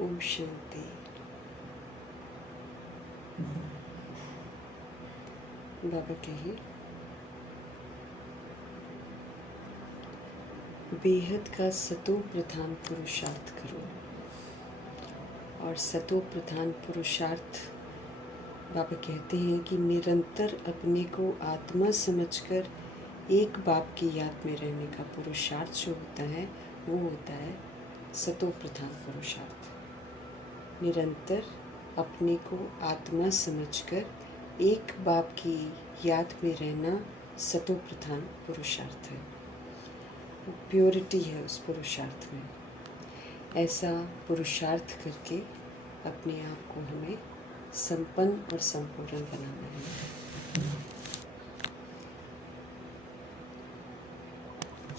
ओम शांति। बाबा कहे, बेहद का सतो प्रधान पुरुषार्थ करो। और सतो प्रधान पुरुषार्थ बाबा कहते हैं कि निरंतर अपने को आत्मा समझकर एक बाप की याद में रहने का पुरुषार्थ जो होता है वो होता है सतो प्रधान पुरुषार्थ। निरंतर अपने को आत्मा समझकर एक बाप की याद में रहना सतो प्रधान पुरुषार्थ है। प्योरिटी है उस पुरुषार्थ में। ऐसा पुरुषार्थ करके अपने आप को हमें संपन्न और संपूर्ण बनाना है।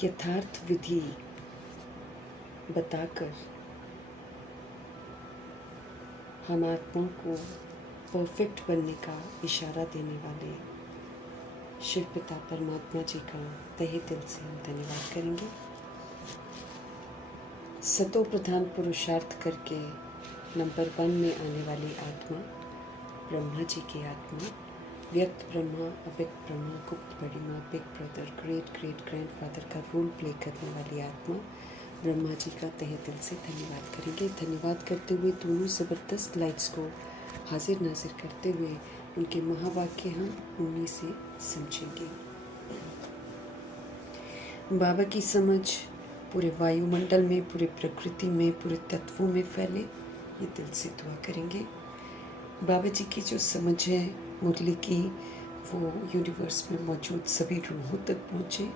यथार्थ विधि बताकर हम आत्मा को परफेक्ट बनने का इशारा देने वाले शिव पिता परमात्मा जी का तहे दिल से हम धन्यवाद करेंगे। सतो प्रधान पुरुषार्थ करके नंबर 1 में आने वाली आत्मा ब्रह्मा जी की आत्मा, व्यक्त ब्रह्मा, अव्यक्त ब्रह्मा, गुप्त बड़ी माँ, big brother, great great grandfather का रोल प्ले करने वाली आत्मा ब्रह्मा जी का तहे दिल से धन्यवाद करेंगे। धन्यवाद करते हुए दोनों ज़बरदस्त लाइट्स को हाजिर नाजिर करते हुए उनके महावाक्य हम उन्हीं से समझेंगे। बाबा की समझ पूरे वायुमंडल में, पूरे प्रकृति में, पूरे तत्वों में फैले, ये दिल से दुआ करेंगे। बाबा जी की जो समझ है मुरली की, वो यूनिवर्स में मौजूद सभी रूहों तक पहुँचे,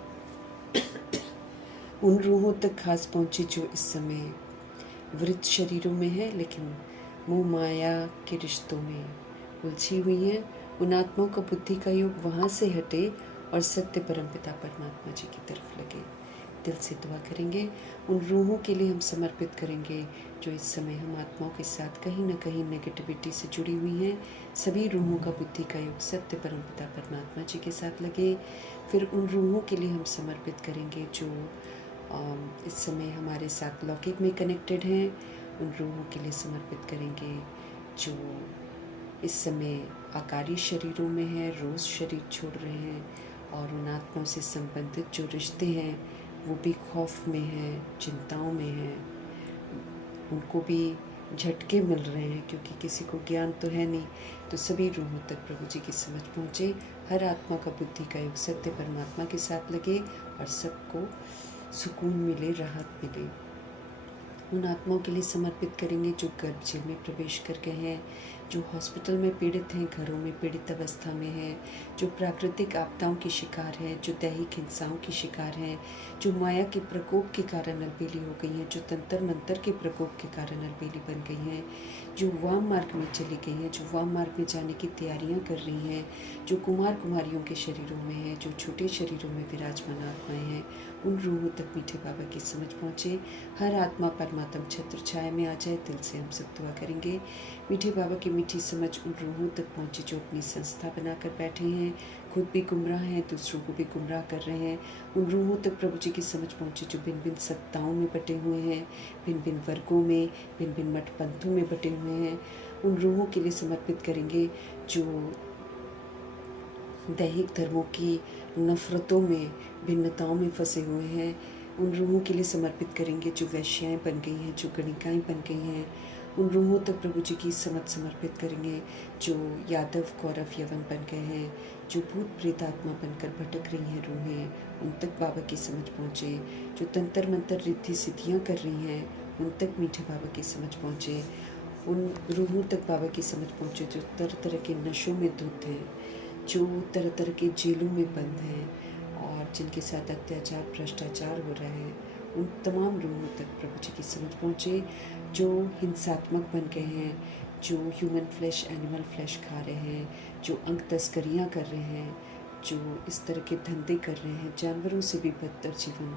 उन रूहों तक खास पहुँचे जो इस समय वृद्ध शरीरों में है लेकिन मोह माया के रिश्तों में उलझी हुई हैं। उन आत्माओं का बुद्धि का योग वहाँ से हटे और सत्य परमपिता परमात्मा जी की तरफ लगे। दिल से दुआ करेंगे। उन रूहों के लिए हम समर्पित करेंगे जो इस समय हम आत्माओं के साथ कहीं ना कहीं नेगेटिविटी से जुड़ी हुई हैं। सभी रूहों का बुद्धि का योग सत्य परमपिता परमात्मा जी के साथ लगे। फिर उन रूहों के लिए हम समर्पित करेंगे जो इस समय हमारे साथ लौकिक में कनेक्टेड हैं। उन रूहों के लिए समर्पित करेंगे जो इस समय आकारी शरीरों में हैं, रोज़ शरीर छोड़ रहे हैं, और उन आत्माओं से संबंधित जो रिश्ते हैं वो भी खौफ में हैं, चिंताओं में हैं, उनको भी झटके मिल रहे हैं क्योंकि किसी को ज्ञान तो है नहीं। तो सभी रूहों तक प्रभु जी की समझ पहुँचे। हर आत्मा का बुद्धि का योग सत्य परमात्मा के साथ लगे और सबको सुकून मिले, राहत मिले। उन आत्माओं के लिए समर्पित करेंगे जो गर्भ जेल में प्रवेश कर गए हैं, जो हॉस्पिटल में पीड़ित हैं, घरों में पीड़ित अवस्था में हैं, जो प्राकृतिक आपदाओं की शिकार हैं, जो दैहिक हिंसाओं की शिकार हैं, जो माया के प्रकोप के कारण अलबेली हो गई हैं, जो तंत्र मंत्र के प्रकोप के कारण अलबेली बन गई हैं, जो वाम मार्ग में चली गई हैं, जो वाम मार्ग में जाने की तैयारियां कर रही हैं, जो कुमार कुमारियों के शरीरों में हैं, जो छोटे शरीरों में विराजमान आत्माएँ हैं, उन रूहों तक मीठे बाबा की समझ पहुँचे। हर आत्मा परमात्म छत्र छाया में आ जाए। दिल से हम सब दुआ करेंगे। मीठे बाबा की मीठी समझ उन रूहों तक पहुँचे जो अपनी संस्था बनाकर बैठे हैं, खुद भी गुमराह हैं, दूसरों को भी गुमराह कर रहे हैं। उन रूहों तक प्रभु जी की समझ पहुँचे जो भिन्न भिन्न सत्ताओं में बटे हुए हैं, भिन्न भिन्न वर्गों में, भिन्न भिन्न मठ पंथों में बटे हुए हैं। उन रूहों के लिए समर्पित करेंगे जो दैहिक धर्मों की नफ़रतों में, भिन्नताओं में फंसे हुए हैं। उन रूहों के लिए समर्पित करेंगे जो वैश्याएँ बन गई हैं, जो गणिकाएँ बन गई हैं। उन रूहों तक प्रभु जी की समझ समर्पित करेंगे जो यादव कौरव यवन बन गए हैं, जो भूत प्रेत आत्मा बनकर भटक रही हैं रूहें, उन तक बाबा की समझ पहुँचे। जो तंत्र मंत्र रिद्धि सिद्धियाँ कर रही हैं उन तक मीठे बाबा की समझ पहुँचे। उन रूहों तक बाबा की समझ पहुँचे जो तरह तरह के नशों में धुत हैं, जो तरह तरह के जेलों में बंद हैं और जिनके साथ अत्याचार भ्रष्टाचार हो रहा है। उन तमाम रूहों तक प्रभु जी की समझ पहुँचे। जो हिंसात्मक बन गए हैं, जो ह्यूमन फ्लैश एनिमल फ्लैश खा रहे हैं, जो अंग तस्करियाँ कर रहे हैं, जो इस तरह के धंधे कर रहे हैं, जानवरों से भी बदतर जीवन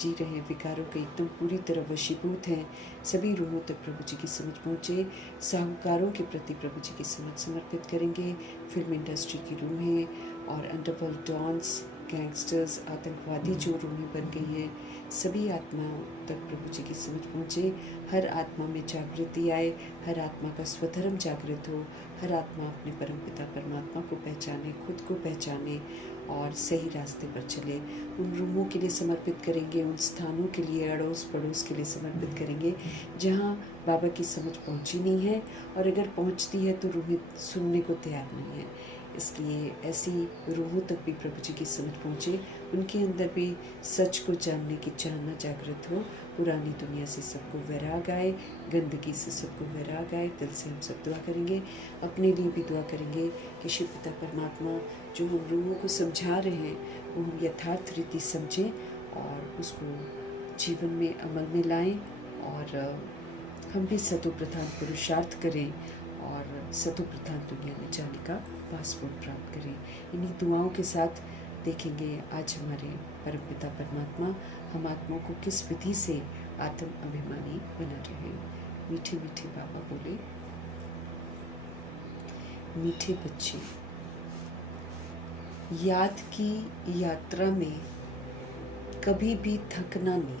जी रहे हैं, विकारों के एकदम पूरी तरह वशीभूत हैं, सभी रूहों तक प्रभु जी की समझ पहुँचे। साहूकारों के प्रति प्रभु जी की समझ समर्पित करेंगे। फिल्म इंडस्ट्री की रूहें और अंडरवर्ल्ड डॉन्स गैंगस्टर्स, आतंकवादी जो रूहें बन गई हैं, सभी आत्माओं तक प्रभु जी की समझ पहुँचे। हर आत्मा में जागृति आए, हर आत्मा का स्वधर्म जागृत हो, हर आत्मा अपने परमपिता परमात्मा को पहचाने, खुद को पहचाने और सही रास्ते पर चले। उन रूहों के लिए समर्पित करेंगे, उन स्थानों के लिए, अड़ोस पड़ोस के लिए समर्पित करेंगे जहाँ बाबा की समझ पहुँची नहीं है, और अगर पहुँचती है तो रूहें सुनने को तैयार नहीं है। इसलिए ऐसी रूहों तक भी प्रभु जी की समझ पहुँचे, उनके अंदर भी सच को जानने की चाहना जागृत हो। पुरानी दुनिया से सबको वैराग आए, गंदगी से सबको वैराग आए। दिल से हम सब दुआ करेंगे, अपने लिए भी दुआ करेंगे कि शिव पिता परमात्मा जो हम रूहों को समझा रहे हैं वो हम यथार्थ रीति समझें और उसको जीवन में अमल में लाएं, और हम भी सतो प्रधान पुरुषार्थ करें और सतो प्रधान दुनिया में जाने का पासपोर्ट प्राप्त करें। इन्हीं दुआओं के साथ देखेंगे आज हमारे परमपिता परमात्मा हम आत्माओं को किस विधि से आत्म अभिमानी बना रहे हैं। मीठे मीठे बाबा बोले, मीठे बच्चे, याद की यात्रा में कभी भी थकना नहीं,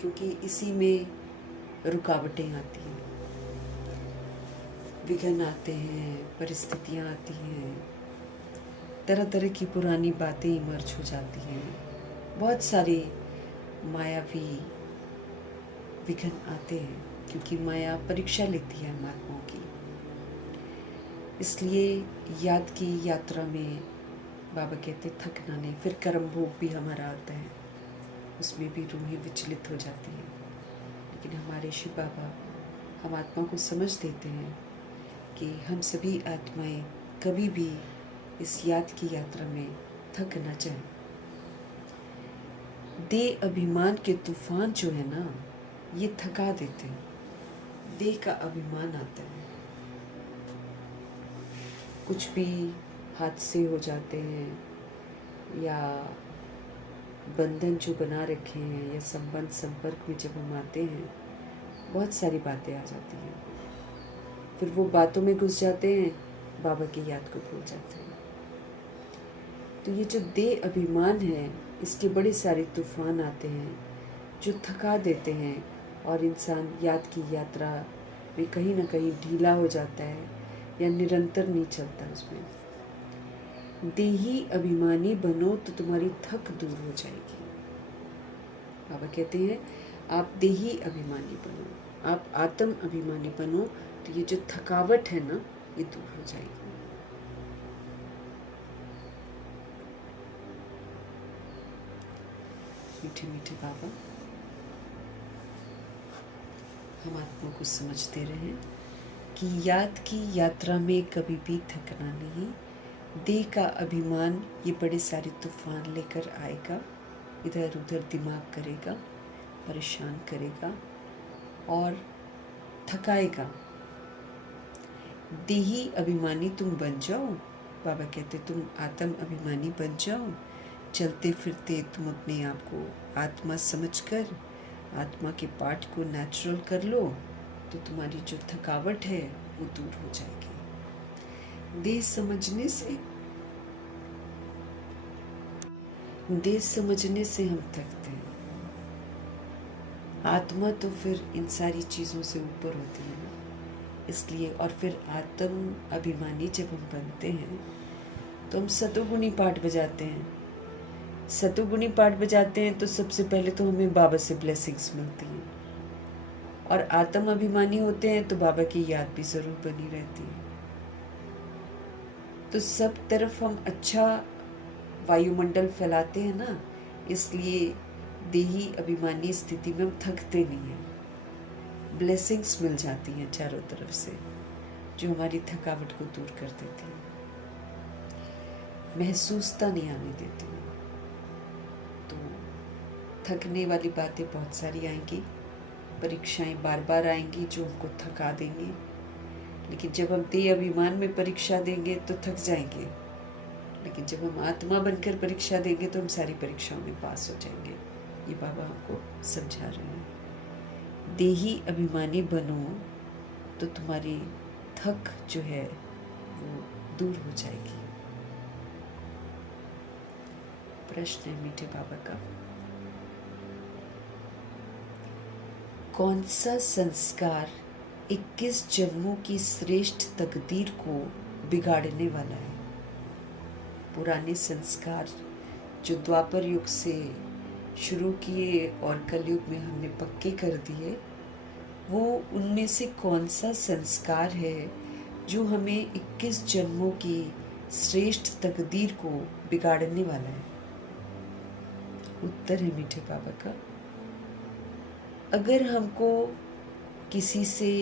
क्योंकि इसी में रुकावटें आती हैं, विघ्न आते हैं, परिस्थितियाँ आती हैं, तरह तरह की पुरानी बातें इमर्ज हो जाती हैं, बहुत सारे मायावी विघ्न आते हैं, क्योंकि माया परीक्षा लेती है हम आत्माओं की। इसलिए याद की यात्रा में बाबा कहते थकना नहीं। फिर कर्म भोग भी हमारा आता है, उसमें भी रूहें विचलित हो जाती हैं, लेकिन हमारे शिव बाबा हम आत्मा को समझ देते हैं कि हम सभी आत्माएं कभी भी इस याद की यात्रा में थक न जाएं। देह अभिमान के तूफान जो है ना, ये थका देते हैं। देह का अभिमान आता है, कुछ भी हादसे हो जाते हैं या बंधन जो बना रखे हैं या संबंध संपर्क में जब हम आते हैं, बहुत सारी बातें आ जाती हैं। फिर वो बातों में घुस जाते हैं, बाबा की याद को भूल जाते हैं। तो ये जो देह अभिमान है, इसके बड़े सारे तूफान आते हैं जो थका देते हैं, और इंसान याद की यात्रा में कहीं ना कहीं ढीला हो जाता है या निरंतर नहीं चलता उसमें। देही अभिमानी बनो तो तुम्हारी थक दूर हो जाएगी। बाबा कहते हैं आप देही अभिमानी बनो, आप आत्म अभिमानी बनो, तो ये जो थकावट है ना, ये दूर हो जाएगी। मीठे मीठे बाबा हम आत्मा को समझते रहें कि याद की यात्रा में कभी भी थकना नहीं। देह का अभिमान ये बड़े सारे तूफान लेकर आएगा, इधर उधर दिमाग करेगा, परेशान करेगा और थकाएगा। देही अभिमानी तुम बन जाओ, बाबा कहते तुम आत्म अभिमानी बन जाओ। चलते फिरते तुम अपने आप को आत्मा समझकर आत्मा के पार्ट को नेचुरल कर लो, तो तुम्हारी जो थकावट है वो दूर हो जाएगी। देह समझने से हम थकते हैं। आत्मा तो फिर इन सारी चीज़ों से ऊपर होती है ना, इसलिए। और फिर आत्म अभिमानी जब हम बनते हैं तो हम सतोगुणी पाठ बजाते हैं। सतोगुणी पाठ बजाते हैं तो सबसे पहले तो हमें बाबा से ब्लेसिंग्स मिलती हैं, और आत्म अभिमानी होते हैं तो बाबा की याद भी ज़रूर बनी रहती है। तो सब तरफ हम अच्छा वायुमंडल फैलाते हैं ना, इसलिए देही अभिमानी स्थिति में हम थकते नहीं हैं। ब्लेसिंग्स मिल जाती हैं चारों तरफ से, जो हमारी थकावट को दूर कर देती हैं, महसूसता नहीं आने देती हैं। तो थकने वाली बातें बहुत सारी आएंगी, परीक्षाएं बार बार आएंगी जो हमको थका देंगी, लेकिन जब हम देह अभिमान में परीक्षा देंगे तो थक जाएंगे, लेकिन जब हम आत्मा बनकर परीक्षा देंगे तो हम सारी परीक्षाओं में पास हो जाएंगे। ये बाबा हमको समझा रहे हैं। देही अभिमानी बनो तो तुम्हारी थक जो है वो दूर हो जाएगी। प्रश्न है मीठे बाबा का, कौन सा संस्कार 21 जन्मों की श्रेष्ठ तकदीर को बिगाड़ने वाला है? पुराने संस्कार जो द्वापर युग से शुरू किए और कलयुग में हमने पक्के कर दिए, वो उनमें से कौन सा संस्कार है जो हमें 21 जन्मों की श्रेष्ठ तकदीर को बिगाड़ने वाला है? उत्तर है मीठे बाबा का, अगर हमको किसी से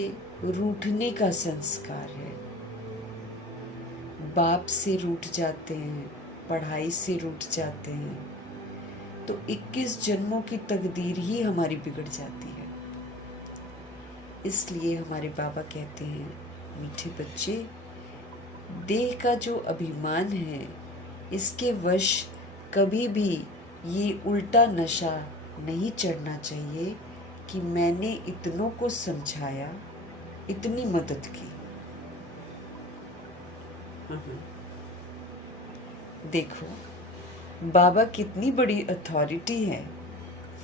रूठने का संस्कार है, बाप से रूठ जाते हैं, पढ़ाई से रूठ जाते हैं, तो 21 जन्मों की तकदीर ही हमारी बिगड़ जाती है। इसलिए हमारे बाबा कहते हैं, मीठे बच्चे, देह का जो अभिमान है, इसके वश कभी भी ये उल्टा नशा नहीं चढ़ना चाहिए कि मैंने इतनों को समझाया, इतनी मदद की। देखो बाबा कितनी बड़ी अथॉरिटी है,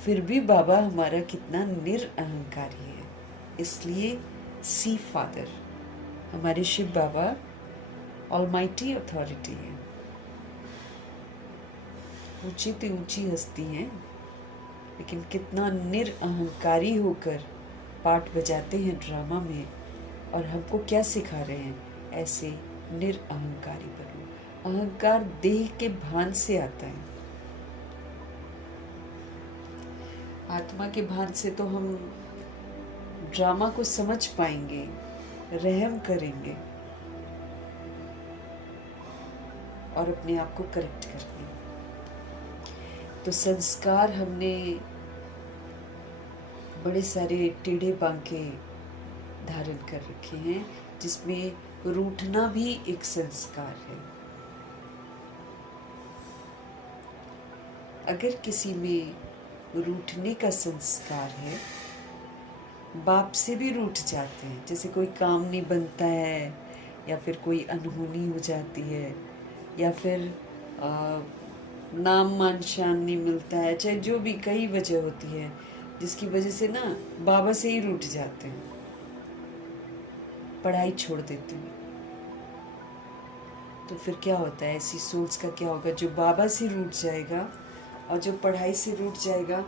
फिर भी बाबा हमारा कितना निरअहंकारी है। इसलिए सी फादर, हमारे शिव बाबा ऑलमाइटी अथॉरिटी है, ऊंची तो ऊंची हस्ती हैं, लेकिन कितना निरअहंकारी होकर पार्ट बजाते हैं ड्रामा में, और हमको क्या सिखा रहे हैं? ऐसे निरअहंकारी बनो। अहंकार देह के भान से आता है, आत्मा के भान से तो हम ड्रामा को समझ पाएंगे, रहम करेंगे और अपने आप को करेक्ट करेंगे। तो संस्कार हमने बड़े सारे टेढ़े बांके धारण कर रखे हैं, जिसमें रूठना भी एक संस्कार है। अगर किसी में रूठने का संस्कार है, बाप से भी रूठ जाते हैं, जैसे कोई काम नहीं बनता है, या फिर कोई अनहोनी हो जाती है, या फिर नाम मान शान नहीं मिलता है, चाहे जो भी कई वजह होती है, जिसकी वजह से ना बाबा से ही रूठ जाते हैं, पढ़ाई छोड़ देते हैं। तो फिर क्या होता है? ऐसी सोच का क्या होगा? जो बाबा से रूठ जाएगा और जो पढ़ाई से रूठ जाएगा,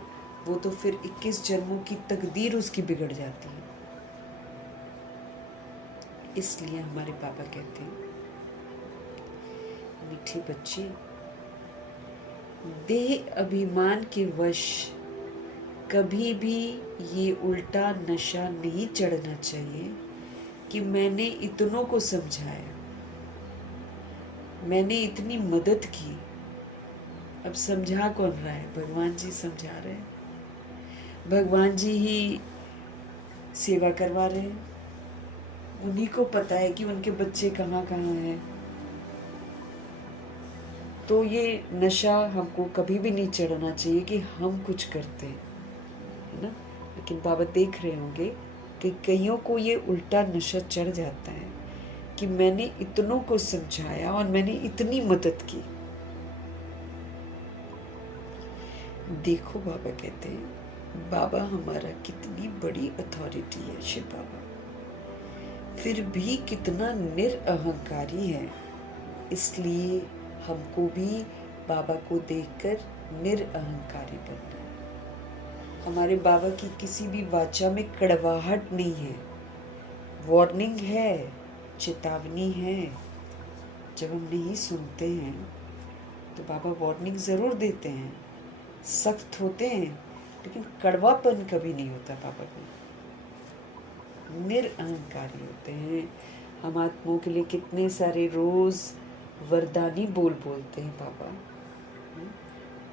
वो तो फिर 21 जन्मों की तकदीर उसकी बिगड़ जाती है। इसलिए हमारे पापा कहते हैं, मीठे बच्चे, देह अभिमान के वश कभी भी ये उल्टा नशा नहीं चढ़ना चाहिए कि मैंने इतनों को समझाया, मैंने इतनी मदद की। अब समझा कौन रहा है? भगवान जी समझा रहे हैं, भगवान जी ही सेवा करवा रहे हैं। उन्हीं को पता है कि उनके बच्चे कहाँ कहाँ हैं। तो ये नशा हमको कभी भी नहीं चढ़ना चाहिए कि हम कुछ करते हैं, है ना। लेकिन बाबा देख रहे होंगे कि कईयों को ये उल्टा नशा चढ़ जाता है कि मैंने इतनों को समझाया और मैंने इतनी मदद की। देखो बाबा कहते हैं, बाबा हमारा कितनी बड़ी अथॉरिटी है, शिव बाबा, फिर भी कितना निरअहंकारी है। इसलिए हमको भी बाबा को देखकर निरअहंकारी बनना है। हमारे बाबा की किसी भी वाचा में कड़वाहट नहीं है, वार्निंग है, चेतावनी है। जब हम नहीं सुनते हैं तो बाबा वार्निंग ज़रूर देते हैं, सख्त होते हैं, लेकिन कड़वापन कभी नहीं होता बाबा को। निरअहंकारी होते हैं। हम आत्माओं के लिए कितने सारे रोज़ वरदानी बोल बोलते हैं बाबा,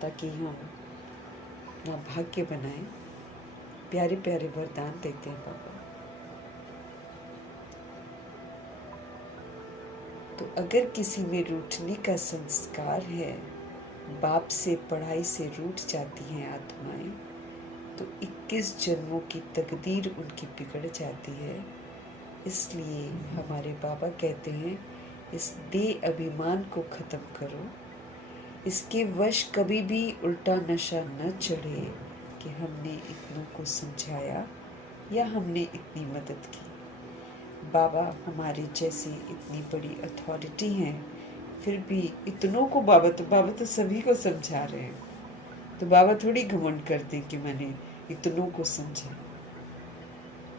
ताकि हम अपना भाग्य बनाएं। प्यारे प्यारे वरदान देते हैं बाबा। तो अगर किसी में रूठने का संस्कार है, बाप से पढ़ाई से रूठ जाती हैं आत्माएं, तो 21 जन्मों की तकदीर उनकी बिगड़ जाती है। इसलिए हमारे बाबा कहते हैं, इस देह अभिमान को ख़त्म करो, इसके वश कभी भी उल्टा नशा न चढ़े कि हमने इतनों को समझाया या हमने इतनी मदद की। बाबा हमारे जैसे इतनी बड़ी अथॉरिटी हैं, फिर भी इतनों को बाबा तो सभी को समझा रहे हैं, तो बाबा थोड़ी घमंड करते हैं कि मैंने इतनों को समझा।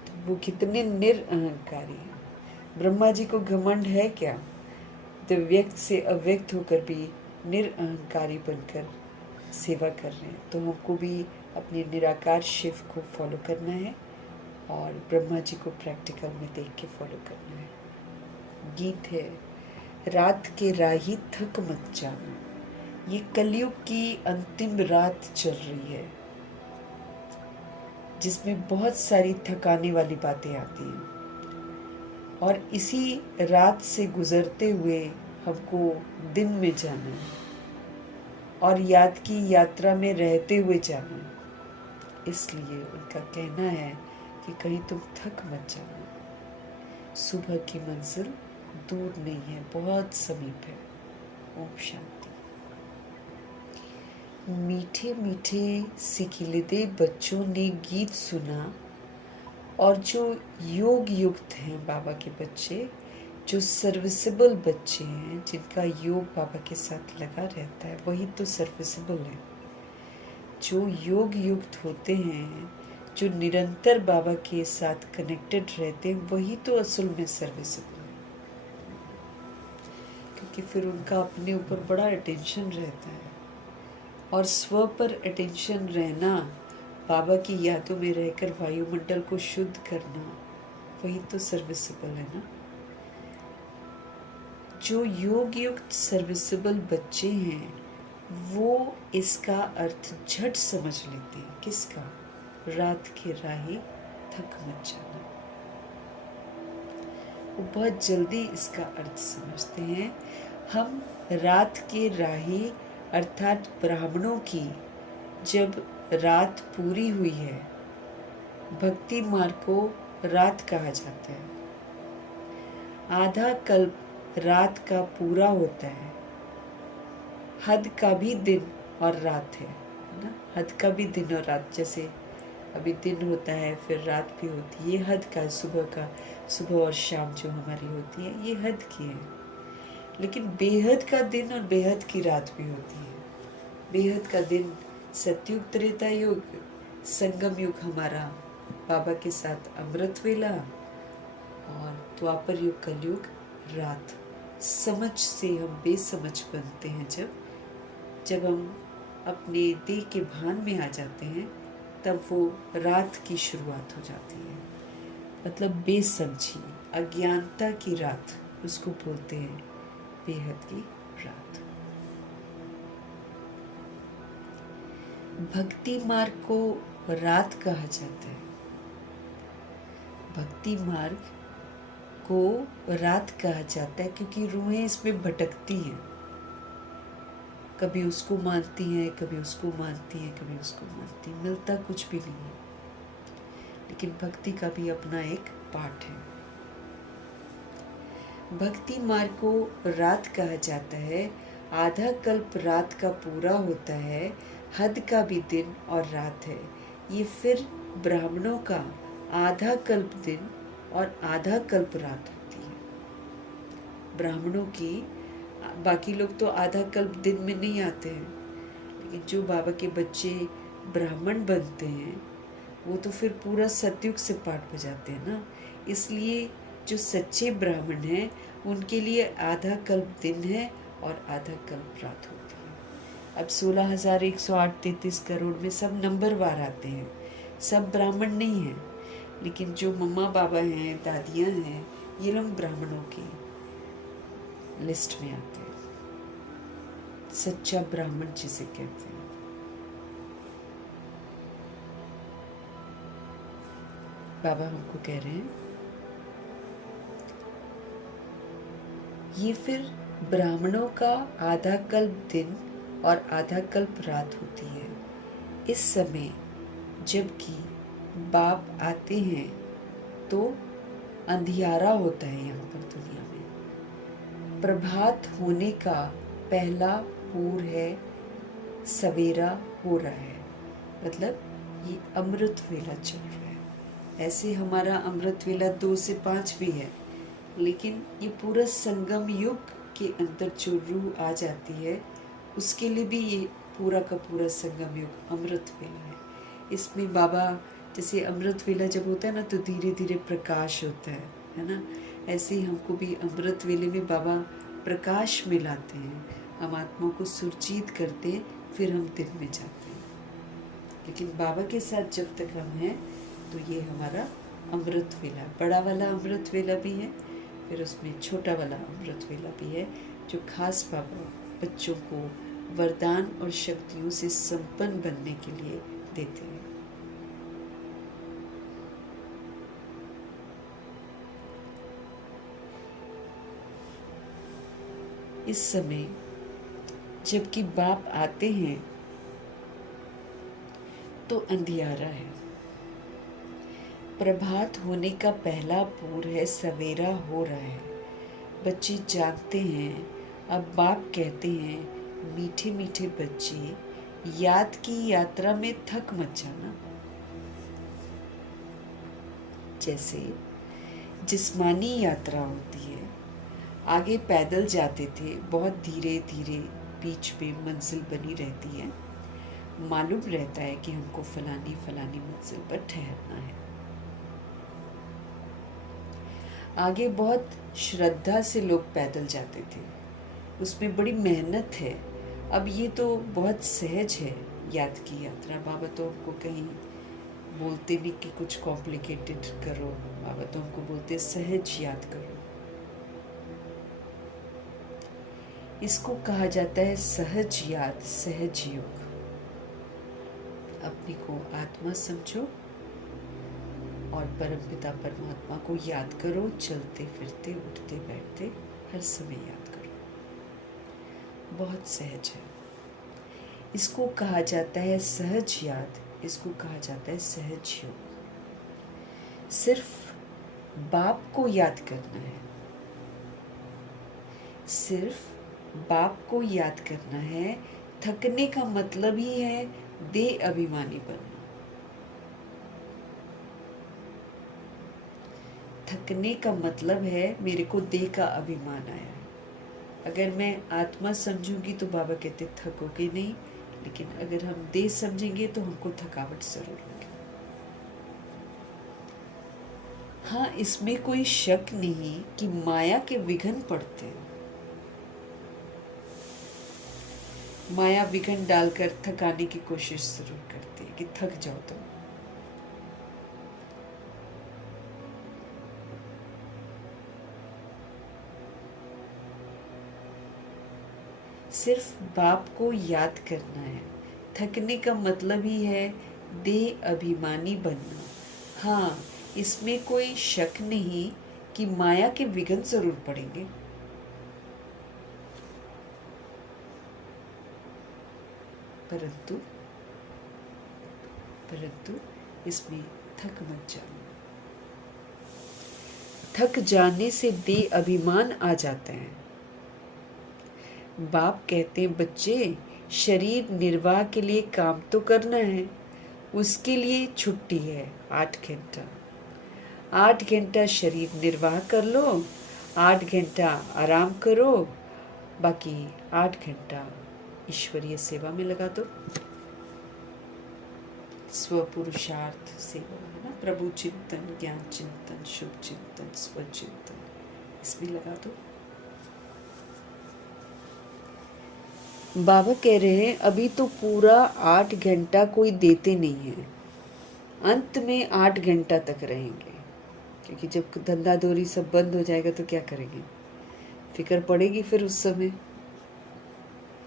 तो वो कितने निरअहंकारी हैं। ब्रह्मा जी को घमंड है क्या? तो व्यक्त से अव्यक्त होकर भी निरअहंकारी बनकर सेवा कर रहे हैं। तो हमको भी अपने निराकार शिव को फॉलो करना है और ब्रह्मा जी को प्रैक्टिकल में देख के फॉलो करना है। गीत है, रात के राही थक मत जाना। ये कलयुग की अंतिम रात चल रही है, जिसमें बहुत सारी थकाने वाली बातें आती हैं, और इसी रात से गुजरते हुए हमको दिन में जाना है और याद की यात्रा में रहते हुए जाना है। इसलिए उनका कहना है कि कहीं तुम थक मत जाना। सुबह की मंजिल दूर नहीं है, बहुत समीप है। ओम शांति। मीठे मीठे सिखिलिदे बच्चों ने गीत सुना, और जो योग युक्त हैं बाबा के बच्चे, जो सर्विसेबल बच्चे हैं, जिनका योग बाबा के साथ लगा रहता है, वही तो सर्विसेबल है। जो योग युक्त होते हैं, जो निरंतर बाबा के साथ कनेक्टेड रहते हैं, वही तो असल में सर्विसेबल है, क्योंकि फिर उनका अपने ऊपर बड़ा अटेंशन रहता है, और स्व पर अटेंशन रहना, बाबा की यादों में रहकर वायुमंडल को शुद्ध करना, वही तो सर्विसेबल है ना। जो योग युक्त सर्विसेबल बच्चे हैं, वो इसका अर्थ झट समझ लेते हैं। किसका? रात के राही थक मत जाना। वो बहुत जल्दी इसका अर्थ समझते हैं। हम रात के राही अर्थात ब्राह्मणों की जब रात पूरी हुई है, भक्ति मार्ग को रात कहा जाता है। आधा कल्प रात का पूरा होता है। हद का भी दिन और रात है ना। हद का भी दिन और रात, जैसे अभी दिन होता है फिर रात भी होती है, ये हद का, सुबह और शाम जो हमारी होती है, ये हद की है। लेकिन बेहद का दिन और बेहद की रात भी होती है। बेहद का दिन सतयुग, त्रेता युग, संगम युग हमारा बाबा के साथ अमृत वेला, और द्वापर युग, कलयुग रात। समझ से हम बेसमझ बनते हैं जब हम अपने देह के भान में आ जाते हैं, तब वो रात की शुरुआत हो जाती है। मतलब बेसमझी, अज्ञानता की रात, उसको बोलते हैं बेहद की रात। भक्ति मार्ग को रात कहा जाता है। भक्ति मार्ग को रात कहा जाता है क्योंकि रूहें इसमें भटकती हैं। कभी उसको मानती हैं, कभी उसको मानती हैं, कभी उसको मानती हैं, मिलता कुछ भी नहीं है। लेकिन भक्ति का भी अपना एक पाठ है। भक्ति मार्ग को रात कहा जाता है। आधा कल्प रात का पूरा होता है। हद का भी दिन और रात है। ये फिर ब्राह्मणों का आधा कल्प दिन और आधा कल्प रात होती है। ब्राह्मणों की, बाकी लोग तो आधा कल्प दिन में नहीं आते हैं, लेकिन जो बाबा के बच्चे ब्राह्मण बनते हैं, वो तो फिर पूरा सतयुग से पाठ बजाते हैं ना। इसलिए जो सच्चे ब्राह्मण हैं, उनके लिए आधा कल्प दिन है और आधा कल्प रात होती है। अब 16,108.33 करोड़ में सब नंबरवार आते हैं, सब ब्राह्मण नहीं हैं, लेकिन जो मम्मा बाबा हैं, दादियाँ हैं, ये लोग ब्राह्मणों की लिस्ट में आते हैं। सच्चा ब्राह्मण जिसे कहते हैं। बाबा हमको कह रहे हैं, ये फिर ब्राह्मणों का आधा कल्प दिन और आधा कल्प रात होती है। इस समय जबकि बाप आते हैं तो अंधियारा होता है यहाँ पर दुनिया में। प्रभात होने का पहला पूर है, सवेरा हो रहा है, मतलब ये अमृत वेला चल रहा है। ऐसे हमारा अमृत वेला 2 से 5 भी है, लेकिन ये पूरा संगम युग के अंदर जो रूह आ जाती है उसके लिए भी ये पूरा का पूरा संगम युग अमृत वेला है। इसमें बाबा जैसे अमृत वेला जब होता है ना तो धीरे धीरे प्रकाश होता है ना, ऐसे ही हमको भी अमृत वेले में बाबा प्रकाश में लाते हैं, हम आत्मा को सुरजीत करते हैं, फिर हम दिन में जाते हैं। लेकिन बाबा के साथ जब तक हम हैं तो ये हमारा अमृत वेला, बड़ा वाला अमृत वेला भी है, फिर उसमें छोटा वाला अमृत वेला भी है, जो खास बाबा बच्चों को वरदान और शक्तियों से संपन्न बनने के लिए देते हैं। इस समय जबकि बाप आते हैं तो अंधियारा है, प्रभात होने का पहला पूर है, सवेरा हो रहा है। बच्चे जानते हैं, अब बाप कहते हैं, मीठे मीठे बच्चे, याद की यात्रा में थक मत जाना। जैसे जिस्मानी यात्रा होती है, आगे पैदल जाते थे, बहुत धीरे धीरे बीच में मंजिल बनी रहती है, मालूम रहता है कि हमको फलानी फलानी मंजिल पर ठहरना है। आगे बहुत श्रद्धा से लोग पैदल जाते थे, उसमें बड़ी मेहनत है। अब ये तो बहुत सहज है याद की यात्रा। बाबा तो हमको कहीं बोलते नहीं कि कुछ कॉम्प्लिकेटेड करो, बाबा तो हमको बोलते सहज याद करो। इसको कहा जाता है सहज याद, सहज योग। अपने को आत्मा समझो और परमपिता परमात्मा को याद करो, चलते फिरते उठते बैठते हर समय याद करो। बहुत सहज है। इसको कहा जाता है सहज याद, इसको कहा जाता है सहज योग। सिर्फ बाप को याद करना है, सिर्फ बाप को याद करना है। थकने का मतलब ही है देह अभिमानी बनना। थकने का मतलब है मेरे को देह का अभिमान आया है। अगर मैं आत्मा समझूंगी तो बाबा कहते थकोगे नहीं, लेकिन अगर हम देह समझेंगे तो हमको थकावट जरूर होगी। हाँ, इसमें कोई शक नहीं कि माया के विघ्न पड़ते हैं। माया विघ्न डालकर थकाने की कोशिश जरूर करती है कि थक जाओ तुम। सिर्फ बाप को याद करना है। थकने का मतलब ही है देह अभिमानी बनना। हाँ, इसमें कोई शक नहीं कि माया के विघ्न जरूर पड़ेंगे, परंतु इसमें थक मत जाओ। थक जाने से देह अभिमान आ जाता है। बाप कहते हैं बच्चे, शरीर निर्वाह के लिए काम तो करना है, उसके लिए छुट्टी है 8 घंटा। 8 घंटा शरीर निर्वाह कर लो, 8 घंटा आराम करो, बाकी 8 घंटा ईश्वरीय सेवा में लगा दो। स्वपुरुषार्थ सेवा है ना, प्रभु चिंतन, ज्ञान चिंतन, शुभ चिंतन, स्वचिंतन, इसमें लगा दो। बाबा कह रहे हैं अभी तो पूरा 8 घंटा कोई देते नहीं है, अंत में 8 घंटा तक रहेंगे, क्योंकि जब धंधा दौरी सब बंद हो जाएगा तो क्या करेंगे, फिक्र पड़ेगी फिर उस समय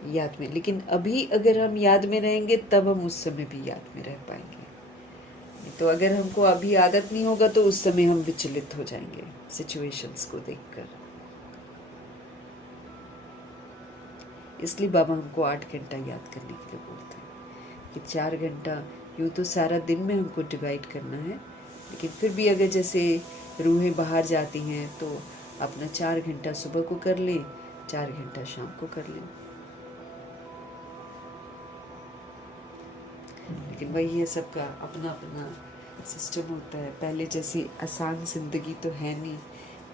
याद में। लेकिन अभी अगर हम याद में रहेंगे तब हम उस समय भी याद में रह पाएंगे। तो अगर हमको अभी आदत नहीं होगा तो उस समय हम विचलित हो जाएंगे सिचुएशंस को देखकर। इसलिए बाबा हमको 8 घंटा याद करने के लिए बोलते हैं कि 4 घंटा यूँ तो सारा दिन में हमको डिवाइड करना है, लेकिन फिर भी अगर जैसे रूहें बाहर जाती हैं तो अपना 4 घंटा सुबह को कर लें, 4 घंटा शाम को कर लें। लेकिन वही है, सबका अपना अपना सिस्टम होता है। पहले जैसी आसान ज़िंदगी तो है नहीं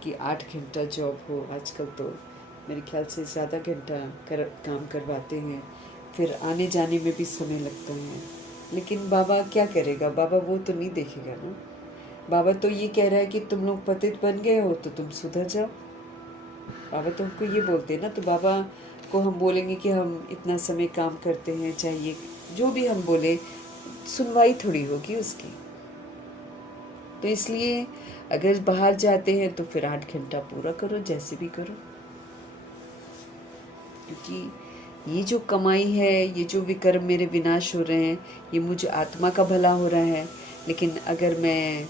कि 8 घंटा जॉब हो। आजकल तो मेरे ख्याल से ज़्यादा घंटा काम करवाते हैं, फिर आने जाने में भी समय लगता है। लेकिन बाबा क्या करेगा, बाबा वो तो नहीं देखेगा ना। बाबा तो ये कह रहा है कि तुम लोग पतित बन गए हो तो तुम सुधर जाओ। बाबा तो हमको ये बोलते हैं ना, तो बाबा को हम बोलेंगे कि हम इतना समय काम करते हैं, चाहिए जो भी हम बोले, सुनवाई थोड़ी होगी उसकी। तो इसलिए अगर बाहर जाते हैं तो फिर 8 घंटा पूरा करो, जैसे भी करो, क्योंकि ये जो कमाई है, ये जो विकर्म मेरे विनाश हो रहे हैं, ये मुझे आत्मा का भला हो रहा है। लेकिन अगर मैं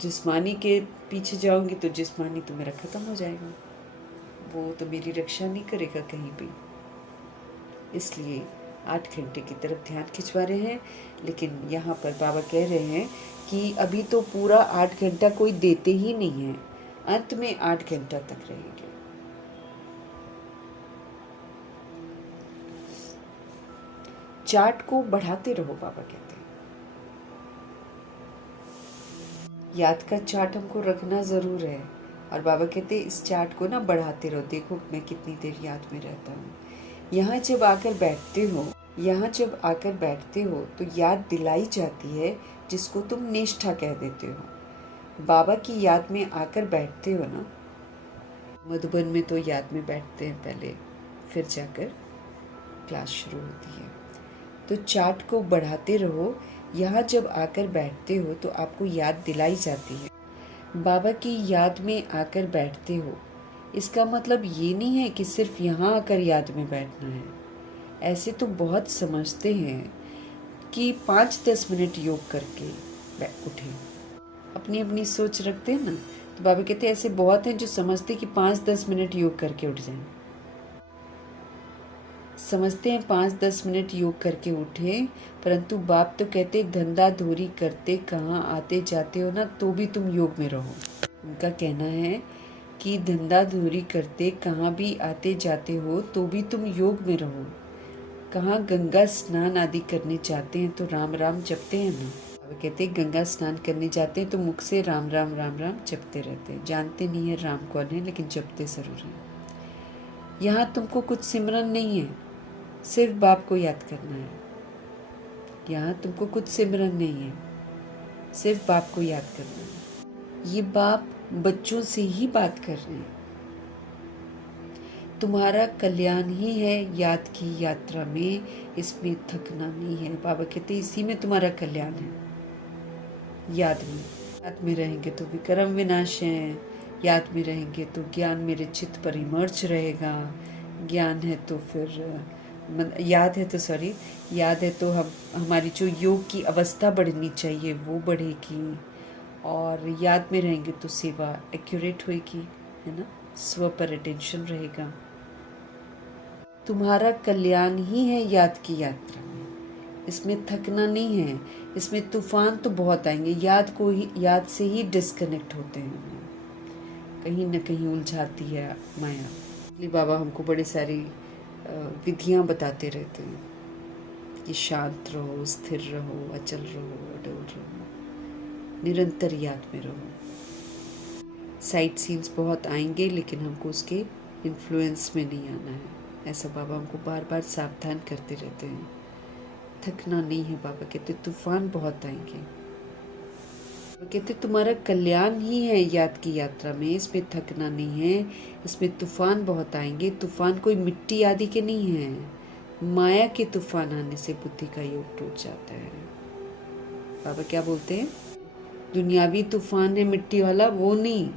जिस्मानी के पीछे जाऊंगी तो जिस्मानी तो मेरा ख़त्म हो जाएगा, वो तो मेरी रक्षा नहीं करेगा कहीं भी। इसलिए 8 घंटे की तरफ ध्यान खिंचवा रहे हैं। लेकिन यहाँ पर बाबा कह रहे हैं कि अभी तो पूरा 8 घंटा कोई देते ही नहीं है, अंत में 8 घंटा तक रहेंगे। चार्ट को बढ़ाते रहो, बाबा कहते हैं। याद का चार्ट हमको रखना ज़रूर है, और बाबा कहते हैं इस चार्ट को ना बढ़ाते रहो। देखो मैं कितनी देर याद में रहता हूँ। यहाँ जब आकर बैठते हो तो याद दिलाई जाती है, जिसको तुम निष्ठा कह देते हो। बाबा की याद में आकर बैठते हो ना, मधुबन में तो याद में बैठते हैं पहले, फिर जाकर क्लास शुरू होती है। तो चार्ट को बढ़ाते रहो। यहाँ जब आकर बैठते हो तो आपको याद दिलाई जाती है, बाबा की याद में आकर बैठते हो। इसका मतलब ये नहीं है कि सिर्फ यहाँ आकर याद में बैठना है। ऐसे तो बहुत समझते हैं कि 5-10 मिनट योग करके उठें, अपनी अपनी सोच रखते हैं ना। तो बाबा कहते हैं ऐसे बहुत हैं जो समझते कि 5-10 मिनट योग करके उठ जाएं, समझते हैं 5-10 मिनट योग करके उठें। परंतु बाप तो कहते धंधा धोरी करते कहाँ आते जाते हो ना, तो भी तुम योग में रहो। उनका कहना है कि धंधा धोरी करते कहाँ भी आते जाते हो तो भी तुम योग में रहो। कहाँ गंगा स्नान आदि करने जाते हैं तो राम राम जपते हैं ना। अब कहते गंगा स्नान करने जाते हैं तो मुख से राम राम राम राम जपते रहते हैं। जानते नहीं है राम कौन है, लेकिन जपते जरूर हैं। यहाँ तुमको कुछ सिमरन नहीं है, सिर्फ बाप को याद करना है। यहाँ तुमको कुछ सिमरन नहीं है, सिर्फ बाप को याद करना है। ये बाप बच्चों से ही बात कर रहे हैं। तुम्हारा कल्याण ही है याद की यात्रा में, इसमें थकना नहीं है। बाबा कहते इसी में तुम्हारा कल्याण है, याद में रहेंगे तो विक्रम विनाश है, याद में रहेंगे तो ज्ञान मेरे चित्त पर इमर्ज रहेगा। ज्ञान है तो फिर याद है तो हमारी जो योग की अवस्था बढ़नी चाहिए वो बढ़ेगी, और याद में रहेंगे तो सेवा एक्यूरेट होएगी, है ना, स्व पर अटेंशन रहेगा। तुम्हारा कल्याण ही है याद की यात्रा में, इसमें थकना नहीं है। इसमें तूफान तो बहुत आएंगे, याद से ही डिस्कनेक्ट होते हैं, कहीं न कहीं उलझाती है माया। इसलिए बाबा हमको बड़े सारी विधियां बताते रहते हैं कि शांत रहो, स्थिर रहो, अचल रहो, अडल रहो, निरंतर याद में रहो। साइट सीन्स बहुत आएंगे, लेकिन हमको उसके इन्फ्लुएंस में नहीं आना है। ऐसा बाबा हमको बार बार सावधान करते रहते हैं। थकना नहीं है, बाबा कहते तूफान बहुत आएंगे। वो कहते तुम्हारा कल्याण ही है याद की यात्रा में, इसमें थकना नहीं है, इसमें तूफान बहुत आएंगे। तूफान कोई मिट्टी आदि के नहीं है, माया के तूफान आने से बुद्धि का योग टूट जाता है। बाबा क्या बोलते हैं, दुनियावी तूफान है मिट्टी वाला, वो नहीं,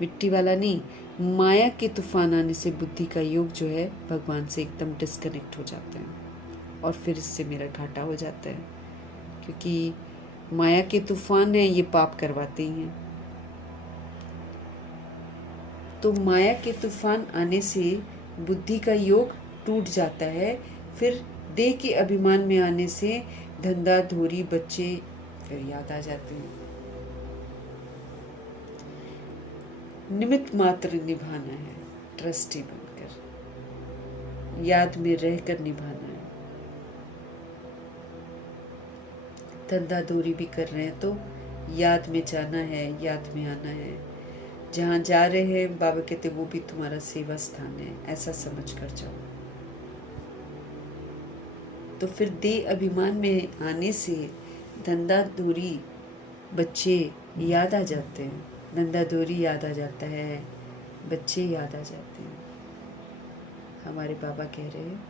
मिट्टी वाला नहीं, माया के तूफान आने से बुद्धि का योग जो है भगवान से एकदम डिस्कनेक्ट हो जाता है, और फिर इससे मेरा घाटा हो जाता है, क्योंकि माया के तूफान है, ये पाप करवाते ही हैं। तो माया के तूफान आने से बुद्धि का योग टूट जाता है। फिर देह के अभिमान में आने से धंधा धोरी बच्चे फिर याद आ जाते हैं। निमित्त मात्र निभाना है, ट्रस्टी बनकर याद में रहकर निभाना है। धंधाधोरी भी कर रहे हैं तो याद में जाना है, याद में आना है। जहाँ जा रहे हैं बाबा कहते वो भी तुम्हारा सेवा स्थान है, ऐसा समझ कर जाओ। तो फिर देह अभिमान में आने से धंधाधोरी बच्चे याद आ जाते हैं, धंधाधोरी याद आ जाता है, बच्चे याद आ जाते हैं। हमारे बाबा कह रहे हैं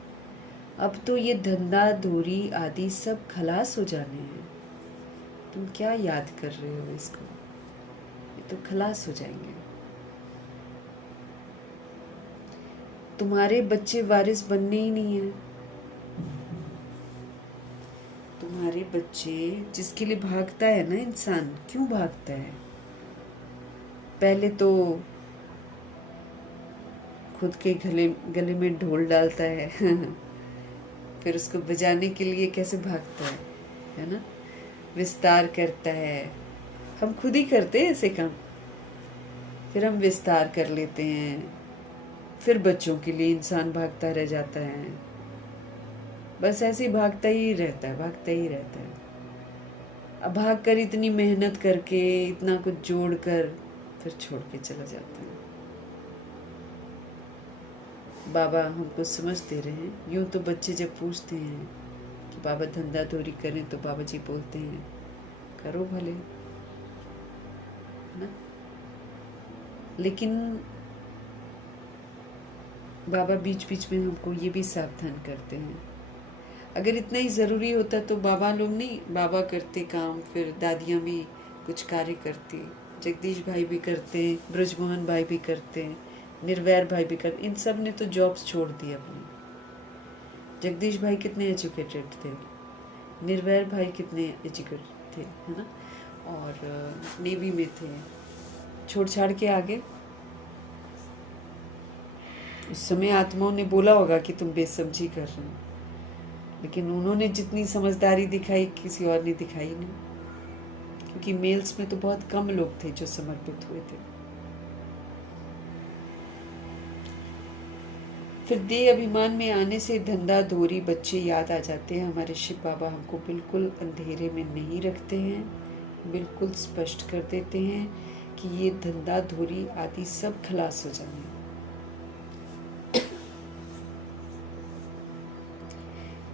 अब तो ये धंधाधोरी आदि सब खलास हो जाने हैं। तुम क्या याद कर रहे हो इसको, ये तो खलास हो जाएंगे। तुम्हारे बच्चे वारिस बनने ही नहीं है। तुम्हारे बच्चे जिसके लिए भागता है ना इंसान, क्यों भागता है? पहले तो खुद के गले में ढोल डालता है फिर उसको बजाने के लिए कैसे भागता है ना? विस्तार करता है। हम खुद ही करते हैं ऐसे काम, फिर हम विस्तार कर लेते हैं, फिर बच्चों के लिए इंसान भागता रह जाता है। बस ऐसे ही भागता ही रहता है, भागता ही रहता है। अब भाग कर इतनी मेहनत करके इतना कुछ जोड़ कर फिर छोड़ के चला जाता है। बाबा हमको समझ दे रहे हैं। यूं तो बच्चे जब पूछते हैं कि बाबा धंधाधोरी करें तो बाबा जी बोलते हैं करो भले, है ना? लेकिन बाबा बीच बीच में हमको ये भी सावधान करते हैं, अगर इतना ही ज़रूरी होता तो बाबा लोग नहीं, बाबा करते काम, फिर दादियाँ भी कुछ कार्य करती, जगदीश भाई भी करते, ब्रजमोहन भाई भी करते, निर्वैर भाई भी करते। इन सब ने तो जॉब्स छोड़ दी अपनी। जगदीश भाई कितने एजुकेटेड थे, निर्वैर भाई कितने एजुकेटेड थे, है ना? और नेवी में थे, छोड़ छाड़ के आगे। उस समय आत्माओं ने बोला होगा कि तुम बेसमझी कर रहे हो, लेकिन उन्होंने जितनी समझदारी दिखाई किसी और ने दिखाई नहीं, क्योंकि मेल्स में तो बहुत कम लोग थे जो समर्पित हुए थे। फिर देह अभिमान में आने से धंधाधोरी बच्चे याद आ जाते हैं। हमारे शिव बाबा हमको बिल्कुल अंधेरे में नहीं रखते हैं, बिल्कुल स्पष्ट कर देते हैं कि ये धंधाधोरी आदि सब खलास हो जाए।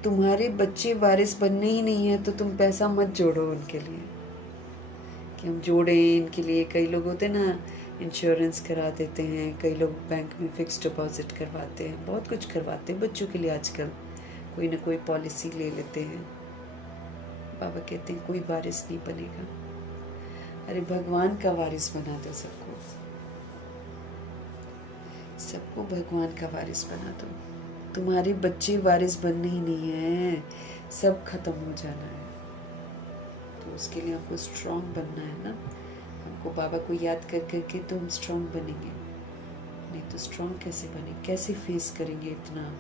तुम्हारे बच्चे वारिस बनने ही नहीं है तो तुम पैसा मत जोड़ो उनके लिए कि हम जोड़े इनके लिए। कई लोग होते हैं ना, इंश्योरेंस करा देते हैं, कई लोग बैंक में फिक्स डिपॉजिट करवाते हैं, बहुत कुछ करवाते हैं बच्चों के लिए। आजकल कोई ना कोई पॉलिसी ले लेते हैं। बाबा कहते हैं कोई वारिस नहीं बनेगा। अरे भगवान का वारिस बना दो सबको, सबको भगवान का वारिस बना दो। तुम्हारे बच्चे वारिस बनने ही नहीं है, सब खत्म हो जाना है। तो उसके लिए हमको स्ट्रांग बनना है ना। हमको बाबा को याद कर करके तो हम स्ट्रांग बनेंगे, नहीं तो स्ट्रांग कैसे बने, कैसे फेस करेंगे इतना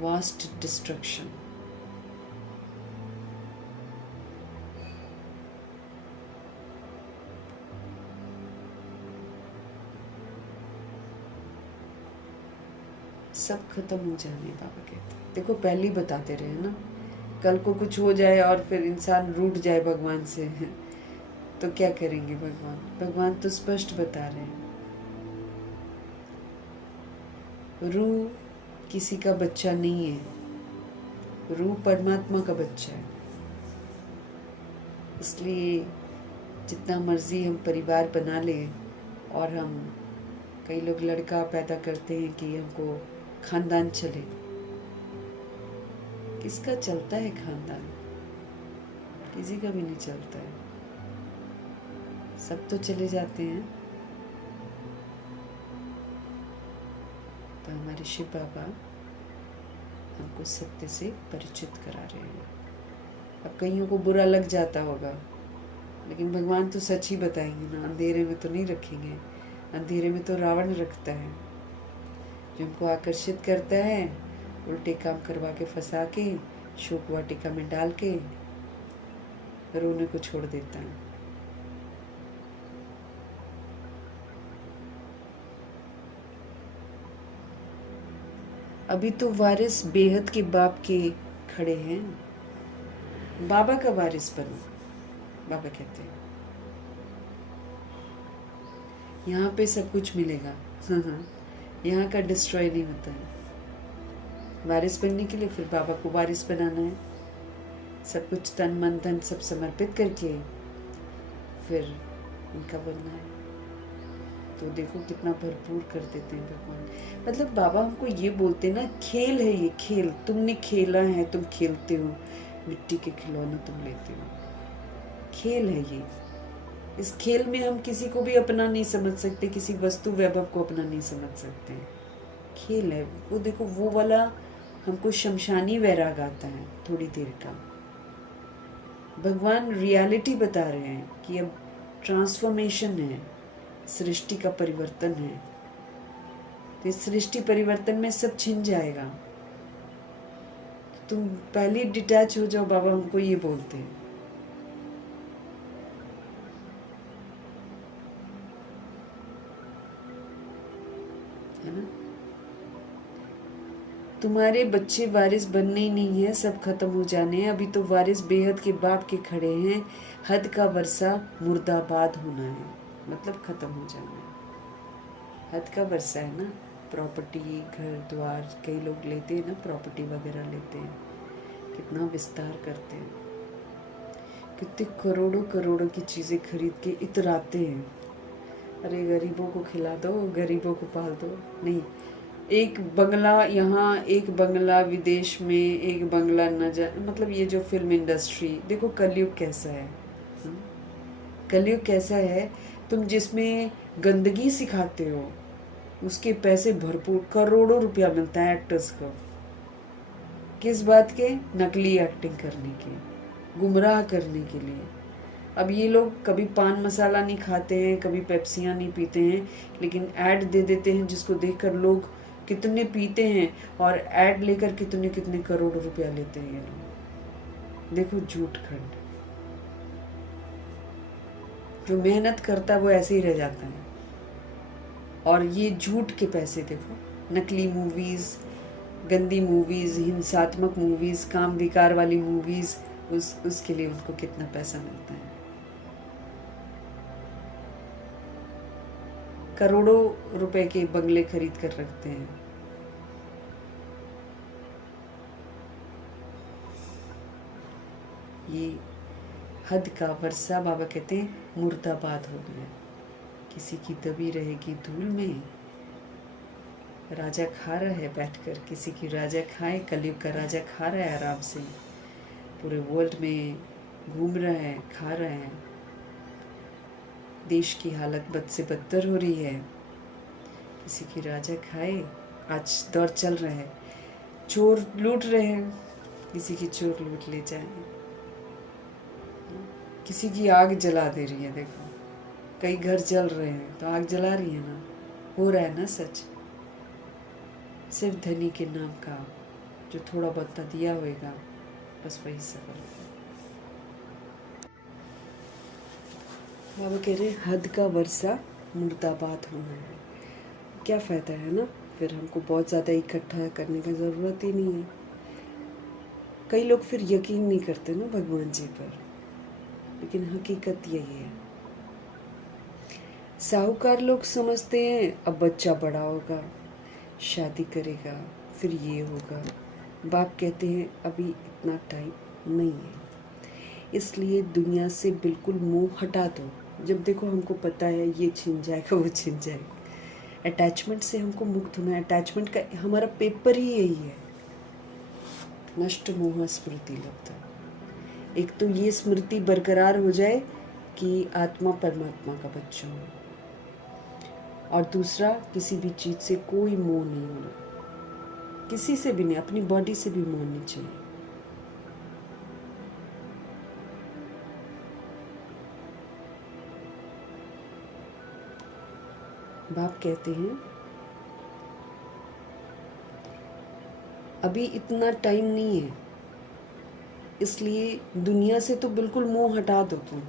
वास्ट डिस्ट्रक्शन। सब खत्म हो जाने बाबा कहते हैं। देखो पहले ही बताते रहे ना, कल को कुछ हो जाए और फिर इंसान रूठ जाए भगवान से तो क्या करेंगे भगवान? भगवान तो स्पष्ट बता रहे हैं, रूह किसी का बच्चा नहीं है, रूह परमात्मा का बच्चा है। इसलिए जितना मर्जी हम परिवार बना लें, और हम कई लोग लड़का पैदा करते हैं कि हमको खानदान चले। किसका चलता है खानदान? किसी का भी नहीं चलता है, सब तो चले जाते हैं। तो हमारे शिव बाबा हमको सत्य से परिचित करा रहे हैं। अब कईयों को बुरा लग जाता होगा, लेकिन भगवान तो सच ही बताएंगे ना, अंधेरे में तो नहीं रखेंगे। अंधेरे में तो रावण रखता है, जो हमको आकर्षित करता है, उल्टे काम करवा के फंसा के शोक वाटिका में डाल के रोने को छोड़ देता है। अभी तो वारिस बेहद के बाप के खड़े हैं, बाबा का वारिस बनो, बाबा कहते हैं। यहाँ पे सब कुछ मिलेगा। हाँ हाँ, यहाँ का डिस्ट्रॉय नहीं होता है। वारिस बनने के लिए फिर बाबा को वारिस बनाना है, सब कुछ तन मन धन सब समर्पित करके फिर उनका बनना है। तो देखो कितना भरपूर कर देते हैं भगवान। मतलब बाबा हमको ये बोलते हैं ना, खेल है ये, खेल तुमने खेला है, तुम खेलते हो, मिट्टी के खिलौने तुम लेते हो, खेल है ये। इस खेल में हम किसी को भी अपना नहीं समझ सकते, किसी वस्तु वैभव को अपना नहीं समझ सकते। खेल है वो। देखो वो वाला हमको शमशानी वैराग आता है थोड़ी देर का। भगवान रियलिटी बता रहे हैं कि अब ट्रांसफॉर्मेशन है, सृष्टि का परिवर्तन है। तो इस सृष्टि परिवर्तन में सब छिन जाएगा। तुम पहले डिटैच हो जाओ, बाबा हमको ये बोलते हैं। है ना? तुम्हारे बच्चे वारिस बनने ही नहीं है, सब खत्म हो जाने हैं। अभी तो वारिस बेहद के बाप के खड़े हैं। हद का वर्षा मुर्दाबाद होना है, मतलब खत्म हो जाना है। हद का वर्षा है ना, प्रॉपर्टी, घर द्वार, कई लोग लेते हैं ना, प्रॉपर्टी वगैरह लेते हैं, कितना विस्तार करते हैं, कितने करोड़ों करोड़ों की चीज़ें खरीद के इतराते हैं। अरे गरीबों को खिला दो, गरीबों को पाल दो। नहीं, एक बंगला यहाँ, एक बंगला विदेश में, एक बंगला न जा, मतलब ये जो फिल्म इंडस्ट्री, देखो कलयुग कैसा है। कलयुग कैसा है, तुम जिसमें गंदगी सिखाते हो उसके पैसे भरपूर, करोड़ों रुपया मिलता है एक्टर्स को। किस बात के? नकली एक्टिंग करने के, गुमराह करने के लिए। अब ये लोग कभी पान मसाला नहीं खाते हैं, कभी पेप्सियाँ नहीं पीते हैं, लेकिन ऐड दे देते हैं जिसको देखकर लोग कितने पीते हैं, और ऐड लेकर कितने कितने करोड़ रुपया लेते हैं ये लोग। देखो झूठ खंड। जो मेहनत करता है वो ऐसे ही रह जाता है। और ये झूठ के पैसे देखो, नकली मूवीज़, गंदी मूवीज़, हिंसात्मक मूवीज़, काम विकार वाली मूवीज़, उसके लिए उनको कितना पैसा मिलता है। करोड़ों रुपए के बंगले खरीद कर रखते हैं। ये हद का वर्षा, बाबा कहते हैं, मुर्दाबाद हो गया। किसी की दबी रहेगी धूल में, राजा खा रहा है बैठकर, किसी की राजा खाए, कलयुग का राजा खा रहा है आराम से, पूरे वर्ल्ड में घूम रहा है, खा रहा है। देश की हालत बद से बदतर हो रही है, किसी की राजा खाए। आज दौर चल रहा है, चोर लूट रहे हैं, किसी की चोर लूट ले जाए, किसी की आग जला दे रही है। देखो कई घर जल रहे हैं तो आग जला रही है ना, हो रहा है ना सच। सिर्फ धनी के नाम का जो थोड़ा बहुत दिया होएगा, बस वही सफल होगा। बाबा कह रहे हद का वर्षा मुर्दाबाद होना है। क्या फ़ायदा है ना, फिर हमको बहुत ज़्यादा इकट्ठा करने की ज़रूरत ही नहीं है। कई लोग फिर यकीन नहीं करते ना भगवान जी पर, लेकिन हकीकत यही है। साहूकार लोग समझते हैं अब बच्चा बड़ा होगा, शादी करेगा, फिर ये होगा। बाप कहते हैं अभी इतना टाइम नहीं है, इसलिए दुनिया से बिल्कुल मुंह हटा दो। जब देखो हमको पता है ये छिन जाएगा, वो छिन जाएगा। अटैचमेंट से हमको मुक्त होना है। अटैचमेंट का हमारा पेपर ही यही है, नष्ट मोह स्मृति लगता। एक तो ये स्मृति बरकरार हो जाए कि आत्मा परमात्मा का बच्चा हो, और दूसरा किसी भी चीज़ से कोई मोह नहीं होना, किसी से भी नहीं, अपनी बॉडी से भी मोह नहीं चाहिए। बाप कहते हैं अभी इतना टाइम नहीं है, इसलिए दुनिया से तो बिल्कुल मोह हटा दो तुम।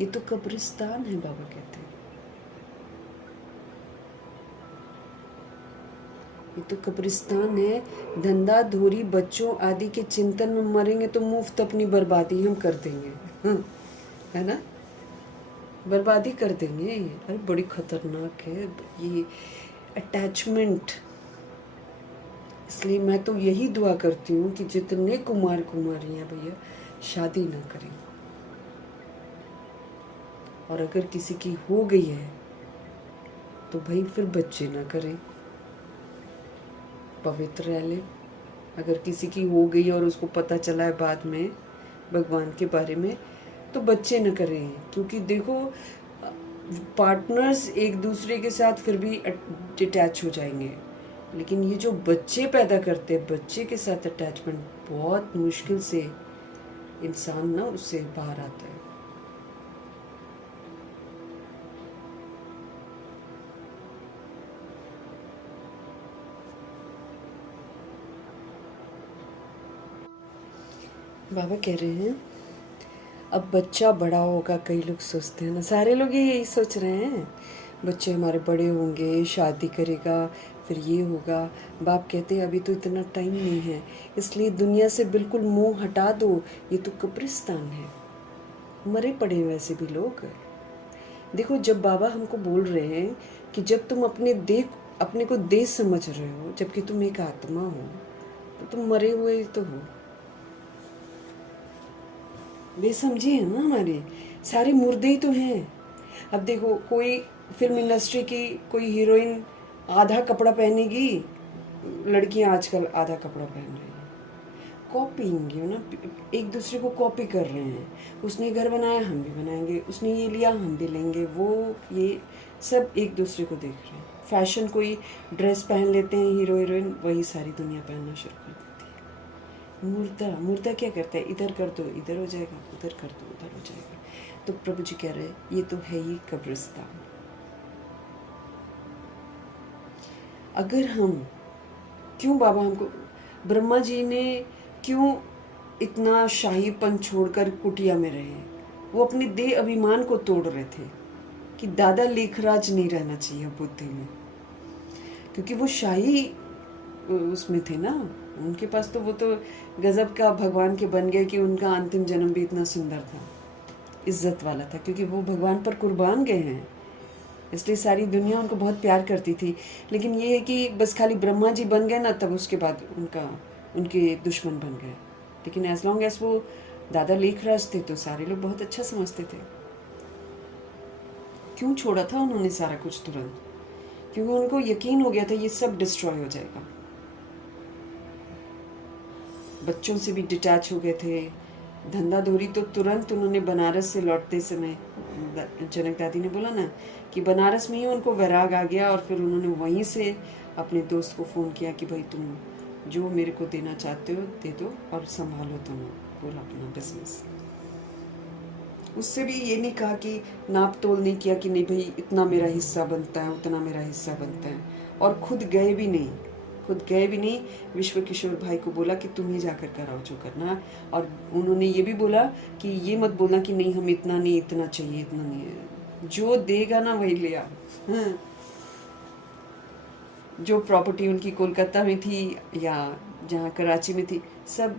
ये तो कब्रिस्तान है, बाबा कहते हैं। तो कब्रिस्तान है। धंधा धोरी बच्चों आदि के चिंतन में मरेंगे तो मुफ्त अपनी बर्बादी हम कर देंगे। है ना, बर्बादी कर देंगे। अरे बड़ी खतरनाक है ये अटैचमेंट। इसलिए मैं तो यही दुआ करती हूँ कि जितने कुमार कुमारी हैं भैया शादी ना करें, और अगर किसी की हो गई है तो भाई फिर बच्चे ना करें, पवित्र रह ले। अगर किसी की हो गई और उसको पता चला है बाद में भगवान के बारे में, तो बच्चे न करें। क्योंकि देखो पार्टनर्स एक दूसरे के साथ फिर भी डिटैच हो जाएंगे, लेकिन ये जो बच्चे पैदा करते हैं, बच्चे के साथ अटैचमेंट बहुत मुश्किल से इंसान ना उससे बाहर आता है। बाबा कह रहे हैं अब बच्चा बड़ा होगा, कई लोग सोचते हैं ना, सारे लोग यही सोच रहे हैं बच्चे हमारे बड़े होंगे, शादी करेगा, फिर ये होगा। बाप कहते हैं अभी तो इतना टाइम नहीं है, इसलिए दुनिया से बिल्कुल मोह हटा दो, ये तो कब्रिस्तान है, मरे पड़े हैं वैसे भी लोग। देखो जब बाबा हमको बोल रहे हैं कि जब तुम अपने को देह समझ रहे हो, जबकि तुम एक आत्मा हो, तो तुम मरे हुए तो हो। बेसमझी है ना, हमारे सारे मुर्दे ही तो हैं। अब देखो कोई फिल्म इंडस्ट्री की कोई हीरोइन आधा कपड़ा पहनेगी, लड़कियां आजकल आधा कपड़ा पहन रही हैं, कॉपीइंग, यू ना, एक दूसरे को कॉपी कर रहे हैं। उसने घर बनाया हम भी बनाएंगे, उसने ये लिया हम भी लेंगे, वो ये सब एक दूसरे को देख रहे हैं। फैशन कोई ड्रेस पहन लेते हैं हीरो हीरोइन, वही सारी दुनिया पहनना शुरू कर देती है। मुर्दा क्या करता है, इधर कर दो इधर हो जाएगा, उधर कर दो उधर हो जाएगा। तो प्रभु जी कह रहे हैं ये तो है ही कब्रिस्तान। अगर हम क्यों बाबा हमको, ब्रह्मा जी ने क्यों इतना शाहीपन छोड़कर कुटिया में रहे? वो अपने देह अभिमान को तोड़ रहे थे कि दादा लेखराज नहीं रहना चाहिए बुद्धि में, क्योंकि वो शाही उसमें थे ना, उनके पास तो वो तो गजब का भगवान के बन गए कि उनका अंतिम जन्म भी इतना सुंदर था, इज्जत वाला था, क्योंकि वो भगवान पर कुर्बान गए हैं, इसलिए सारी दुनिया उनको बहुत प्यार करती थी। लेकिन ये है कि बस खाली ब्रह्मा जी बन गए ना, तब उसके बाद उनके दुश्मन बन गए। लेकिन एज लॉन्ग एज वो दादा लेखराज थे तो सारे लोग बहुत अच्छा समझते थे। क्यों छोड़ा था उन्होंने सारा कुछ तुरंत? क्योंकि उनको यकीन हो गया था ये सब डिस्ट्रॉय हो जाएगा। बच्चों से भी डिटैच हो गए थे, धंधा धोरी तो तुरंत उन्होंने बनारस से लौटते समय, जनक दादी ने बोला ना कि बनारस में ही उनको वैराग आ गया, और फिर उन्होंने वहीं से अपने दोस्त को फ़ोन किया कि भाई तुम जो मेरे को देना चाहते हो दे दो और संभालो तुम पूरा अपना बिजनेस। उससे भी ये नहीं कहा कि नाप तोल नहीं किया कि नहीं भाई इतना मेरा हिस्सा बनता है उतना मेरा हिस्सा बनता है, और खुद गए भी नहीं। विश्व किशोर भाई को बोला कि तुम ही जाकर कराओ जो करना, और उन्होंने ये भी बोला कि ये मत बोलना कि नहीं हम इतना नहीं, इतना चाहिए, इतना नहीं है, जो देगा ना वही ले आओ। हाँ। जो प्रॉपर्टी उनकी कोलकाता में थी या जहाँ कराची में थी, सब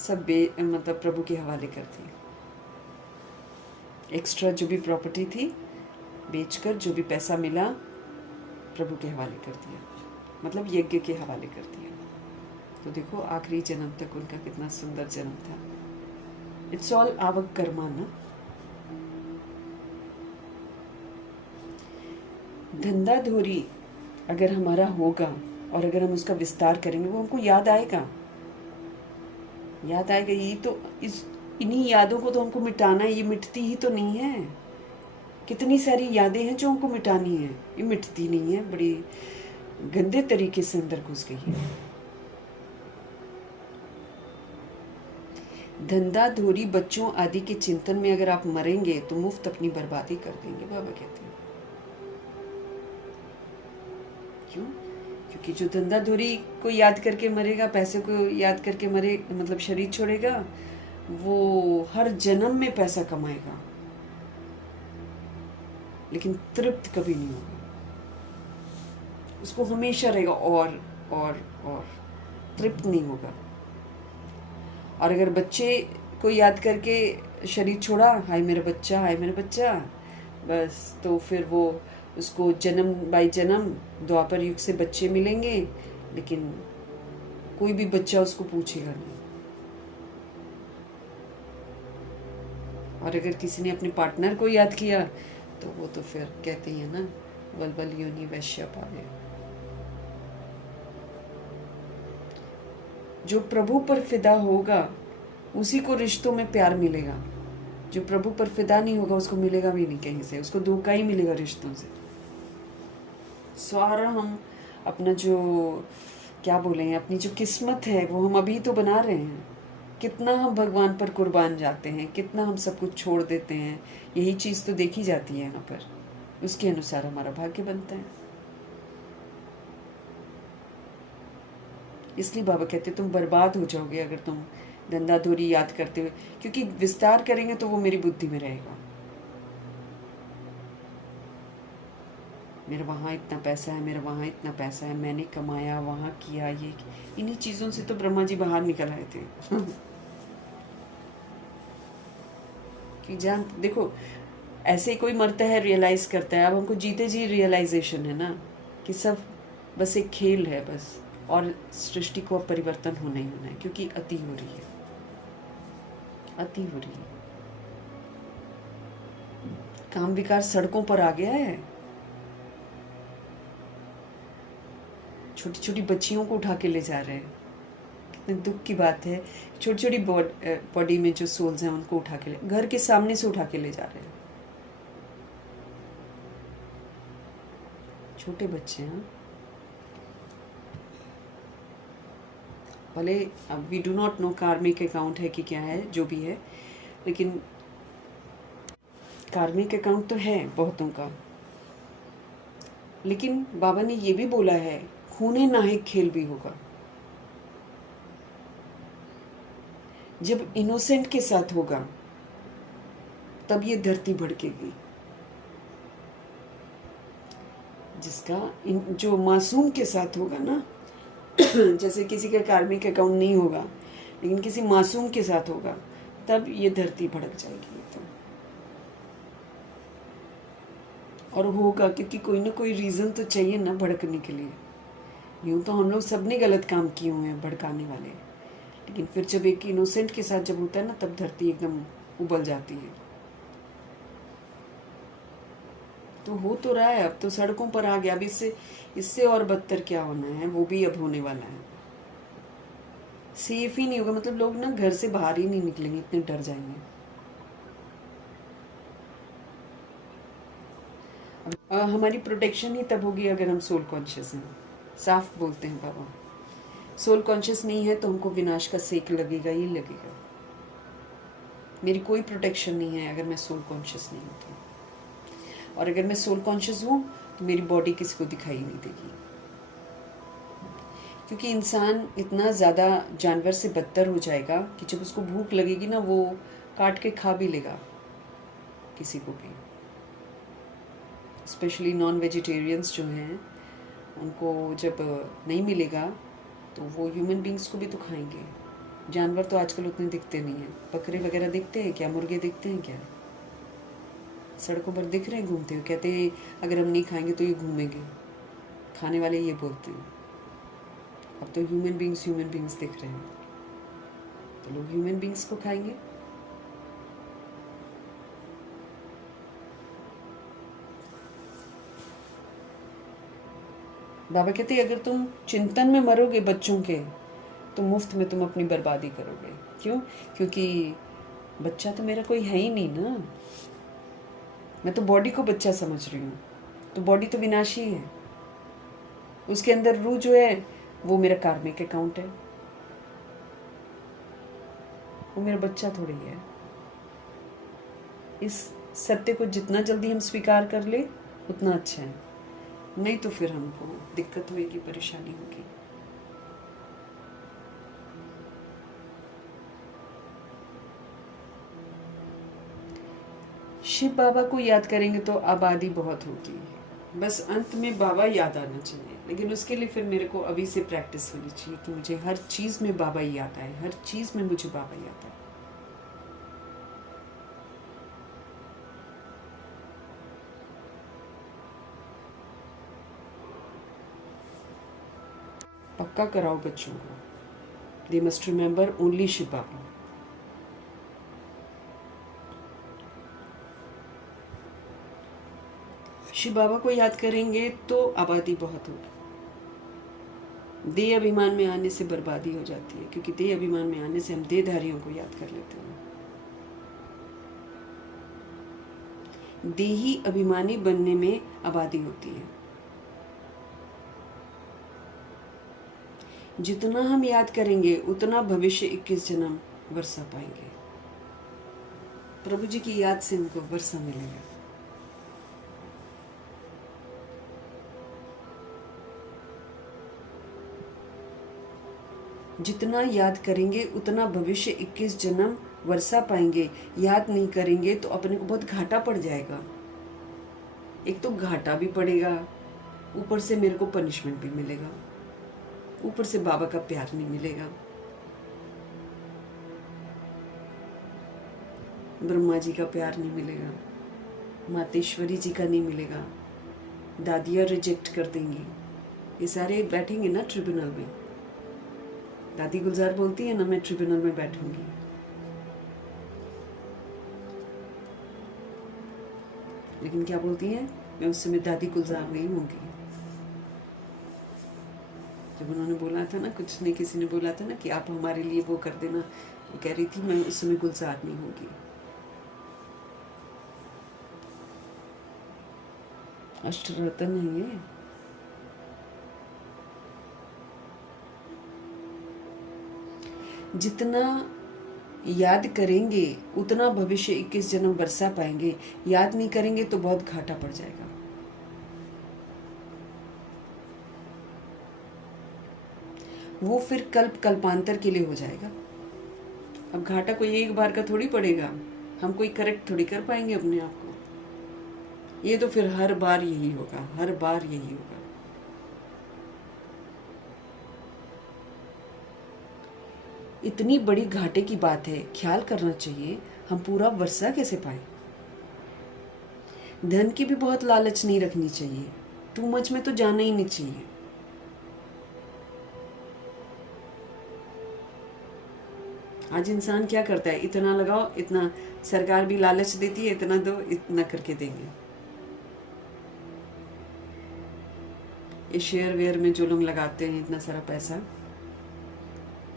मतलब प्रभु के हवाले कर दी। एक्स्ट्रा जो भी प्रॉपर्टी थी बेचकर जो भी पैसा मिला प्रभु के हवाले कर दिया, मतलब यज्ञ के हवाले कर दिया। तो देखो आखिरी जन्म तक उनका कितना सुंदर जन्म था। इट्स ऑल आवर कर्मा ना। धंधा धोरी अगर हमारा होगा और अगर हम उसका विस्तार करेंगे, वो हमको याद आएगा। ये तो इन्हीं यादों को तो हमको मिटाना है, ये मिटती ही तो नहीं है। कितनी सारी यादें हैं जो हमको मिटानी है, ये मिटती नहीं है, बड़ी गंदे तरीके से अंदर घुस गई है। धंधा धोरी बच्चों आदि के चिंतन में अगर आप मरेंगे तो मुफ्त अपनी बर्बादी कर देंगे, बाबा कहते हैं। क्यों? क्योंकि जो धंधा धोरी को याद करके मरेगा, पैसे को याद करके मरे, मतलब शरीर छोड़ेगा, वो हर जन्म में पैसा कमाएगा लेकिन तृप्त कभी नहीं होगा। उसको हमेशा रहेगा और तृप्त नहीं होगा। और अगर बच्चे को याद करके शरीर छोड़ा, हाय मेरा बच्चा, हाय मेरा बच्चा, बस तो फिर वो उसको जन्म बाई जन्म द्वापर युग से बच्चे मिलेंगे, लेकिन कोई भी बच्चा उसको पूछेगा नहीं। और अगर किसी ने अपने पार्टनर को याद किया तो वो तो फिर कहते ही है ना, वल्वल योनि वैश्य पावे। जो प्रभु पर फिदा होगा उसी को रिश्तों में प्यार मिलेगा। जो प्रभु पर फिदा नहीं होगा उसको मिलेगा भी नहीं कहीं से, उसको धोखा ही मिलेगा रिश्तों से। सारा हम अपना जो क्या बोले हैं, अपनी जो किस्मत है वो हम अभी तो बना रहे हैं। कितना हम भगवान पर कुर्बान जाते हैं, कितना हम सब कुछ छोड़ देते हैं, यही चीज़ तो देखी जाती है यहाँ पर। उसके अनुसार हमारा भाग्य बनता है। इसलिए बाबा कहते तुम बर्बाद हो जाओगे अगर तुम धंधाधोरी याद करते हुए, क्योंकि विस्तार करेंगे तो वो मेरी बुद्धि में रहेगा। मेरा वहाँ इतना पैसा है, मेरा वहाँ इतना पैसा है, मैंने कमाया, वहाँ किया, ये इन्हीं चीज़ों से तो ब्रह्मा जी बाहर निकल आए थे। कि जान देखो, ऐसे ही कोई मरता है रियलाइज़ करता है। अब हमको जीते जी रियलाइजेशन है ना कि सब बस एक खेल है बस, और सृष्टि को अब परिवर्तन होना ही होना है, क्योंकि अति हो रही है, अति हो रही है। काम विकार सड़कों पर आ गया है। छोटी छोटी बच्चियों को उठा के ले जा रहे हैं। कितने दुख की बात है। छोटी छोटी बॉडी में जो सोल्स हैं उनको उठा के घर के सामने से उठा के ले जा रहे हैं। छोटे बच्चे हैं। भले अब we do not know karmic account है कि क्या है, जो भी है, लेकिन कार्मिक अकाउंट तो है बहुतों का। लेकिन बाबा ने ये भी बोला है, खूने नाहिक खेल भी होगा। जब इनोसेंट के साथ होगा तब ये धरती भड़केगी। जिसका जो मासूम के साथ होगा ना, जैसे किसी का कार्मिक अकाउंट नहीं होगा लेकिन किसी मासूम के साथ होगा, तब ये धरती भड़क जाएगी एकदम। और होगा क्योंकि कोई ना कोई रीज़न तो चाहिए ना भड़कने के लिए। यूँ तो हम लोग सब ने गलत काम किए हुए हैं भड़काने वाले, लेकिन फिर जब एक इनोसेंट के साथ जब होता है ना, तब धरती एकदम उबल जाती है। तो हो तो रहा है, अब तो सड़कों पर आ गया। अब इससे और बदतर क्या होना है, वो भी अब होने वाला है। सेफ ही नहीं होगा, मतलब लोग ना घर से बाहर ही नहीं निकलेंगे, इतने डर जाएंगे। हमारी प्रोटेक्शन ही तब होगी अगर हम सोल कॉन्शियस हैं। साफ बोलते हैं बाबा, सोल कॉन्शियस नहीं है तो हमको विनाश का सेक लगेगा ही लगेगा। मेरी कोई प्रोटेक्शन नहीं है अगर मैं सोल कॉन्शियस नहीं होती। और अगर मैं सोल कॉन्शियस हूँ तो मेरी बॉडी किसी को दिखाई नहीं देगी, क्योंकि इंसान इतना ज़्यादा जानवर से बदतर हो जाएगा कि जब उसको भूख लगेगी ना, वो काट के खा भी लेगा किसी को भी। स्पेशली नॉन वेजिटेरियंस जो हैं, उनको जब नहीं मिलेगा तो वो ह्यूमन बींग्स को भी तो खाएंगे। जानवर तो आजकल उतने दिखते नहीं हैं। बकरे वगैरह दिखते हैं क्या, मुर्गे दिखते हैं क्या? सड़कों पर दिख रहे हैं घूमते हुए, कहते हैं अगर हम नहीं खाएंगे तो ये घूमेंगे। खाने वाले ये बोलते हैं। अब तो ह्यूमन बींग्स दिख रहे हैं, तो लोग ह्यूमन बींग्स को खाएंगे। बाबा कहते हैं अगर तुम चिंतन में मरोगे बच्चों के, तो मुफ्त में तुम अपनी बर्बादी करोगे। क्यों? क्योंकि बच्चा तो मेरा कोई है ही नहीं ना। मैं तो बॉडी को बच्चा समझ रही हूँ, तो बॉडी तो विनाशी है। उसके अंदर रूह जो है वो मेरा कार्मिक अकाउंट है, वो मेरा बच्चा थोड़ी है। इस सत्य को जितना जल्दी हम स्वीकार कर ले उतना अच्छा है, नहीं तो फिर हमको दिक्कत होगी, परेशानी होगी। शिव बाबा को याद करेंगे तो आबादी बहुत होगी। बस अंत में बाबा याद आना चाहिए, लेकिन उसके लिए फिर मेरे को अभी से प्रैक्टिस होनी चाहिए कि मुझे हर चीज़ में बाबा ही याद आए, हर चीज़ में मुझे बाबा याद आए। पक्का कराओ बच्चों को, they must remember only Shiv Baba. Shiv Baba को याद करेंगे तो आबादी बहुत होगी। देह अभिमान में आने से बर्बादी हो जाती है, क्योंकि देह अभिमान में आने से हम देहधारियों को याद कर लेते हैं। देही अभिमानी बनने में आबादी होती है। जितना हम याद करेंगे उतना भविष्य 21 जन्म वर्षा पाएंगे। प्रभु जी की याद से हमको वर्षा मिलेगा। जितना याद करेंगे उतना भविष्य 21 जन्म वर्षा पाएंगे। याद नहीं करेंगे तो अपने को बहुत घाटा पड़ जाएगा। एक तो घाटा भी पड़ेगा, ऊपर से मेरे को पनिशमेंट भी मिलेगा, ऊपर से बाबा का प्यार नहीं मिलेगा, ब्रह्मा जी का प्यार नहीं मिलेगा, मातेश्वरी जी का नहीं मिलेगा, दादियाँ रिजेक्ट कर देंगी। ये सारे बैठेंगे ना ट्रिब्यूनल में। दादी गुलजार बोलती है ना, मैं ट्रिब्यूनल में बैठूंगी। लेकिन क्या बोलती है, मैं उस समय दादी गुलजार नहीं होंगी। जब उन्होंने बोला था ना, कुछ नहीं किसी ने बोला था ना कि आप हमारे लिए वो कर देना, वो कह रही थी मैं उस समय गुलजार नहीं होगी। अष्टरत्न है ये। जितना याद करेंगे उतना भविष्य 21 जन्म वर्षा पाएंगे। याद नहीं करेंगे तो बहुत घाटा पड़ जाएगा। वो फिर कल्प कल्पांतर के लिए हो जाएगा। अब घाटा कोई एक बार का थोड़ी पड़ेगा, हम कोई करेक्ट थोड़ी कर पाएंगे अपने आप को। ये तो फिर हर बार यही होगा, हर बार यही होगा। इतनी बड़ी घाटे की बात है, ख्याल करना चाहिए हम पूरा वर्षा कैसे पाए। धन की भी बहुत लालच नहीं रखनी चाहिए, टू मच में तो जाना ही नहीं चाहिए। आज इंसान क्या करता है, इतना लगाओ, इतना सरकार भी लालच देती है, इतना दो, इतना करके देंगे। ये शेयर वेयर में जो लोग लगाते हैं इतना सारा पैसा,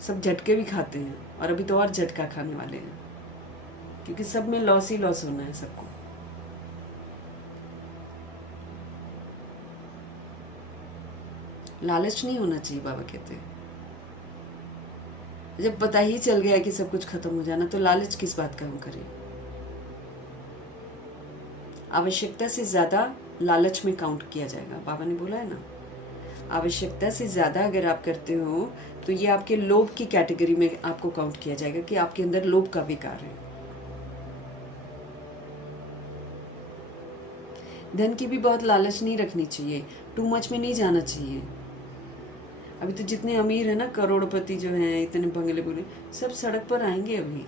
सब झटके भी खाते हैं, और अभी तो और झटका खाने वाले हैं, क्योंकि सब में लॉस ही लॉस होना है सबको। लालच नहीं होना चाहिए, बाबा कहते हैं। जब पता ही चल गया कि सब कुछ खत्म हो जाना, तो लालच किस बात का हम करें। आवश्यकता से ज्यादा लालच में काउंट किया जाएगा, बाबा ने बोला है ना। आवश्यकता से ज्यादा अगर आप करते हो तो ये आपके लोभ की कैटेगरी में आपको काउंट किया जाएगा कि आपके अंदर लोभ का विकार है। धन की भी बहुत लालच नहीं रखनी चाहिए, टू मच में नहीं जाना चाहिए। अभी तो जितने अमीर है ना, करोड़पति जो हैं, इतने बंगले बोले, सब सड़क पर आएंगे अभी।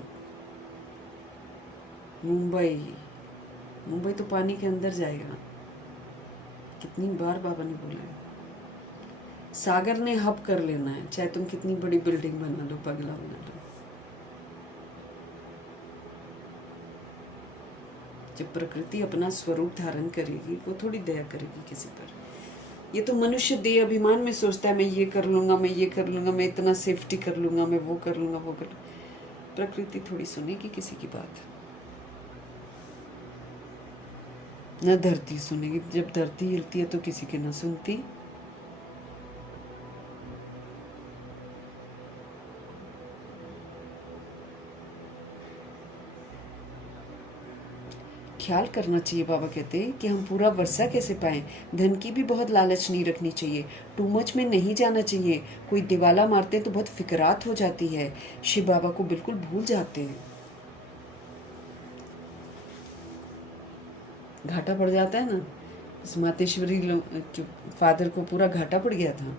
मुंबई तो पानी के अंदर जाएगा। कितनी बार बाबा ने बोला है, सागर ने हब कर लेना है, चाहे तुम कितनी बड़ी बिल्डिंग बना लो, बंगला बना लो। जब प्रकृति अपना स्वरूप धारण करेगी, वो थोड़ी दया करेगी किसी पर। ये तो मनुष्य देह अभिमान में सोचता है, मैं ये कर लूंगा, मैं ये कर लूंगा, मैं इतना सेफ्टी कर लूंगा, मैं वो कर लूंगा, वो कर लूंगा। प्रकृति थोड़ी सुनेगी किसी की बात, न धरती सुनेगी। जब धरती हिलती है तो किसी की न सुनती। ख्याल करना चाहिए, बाबा कहते हैं कि हम पूरा वर्षा कैसे पाएं। धन की भी बहुत लालच नहीं रखनी चाहिए, टू मच में नहीं जाना चाहिए। कोई दिवाला मारते हैं तो बहुत फिकरात हो जाती है, शिव बाबा को बिल्कुल भूल जाते हैं, घाटा पड़ जाता है ना। इस मातेश्वरी के फादर को पूरा घाटा पड़ गया था,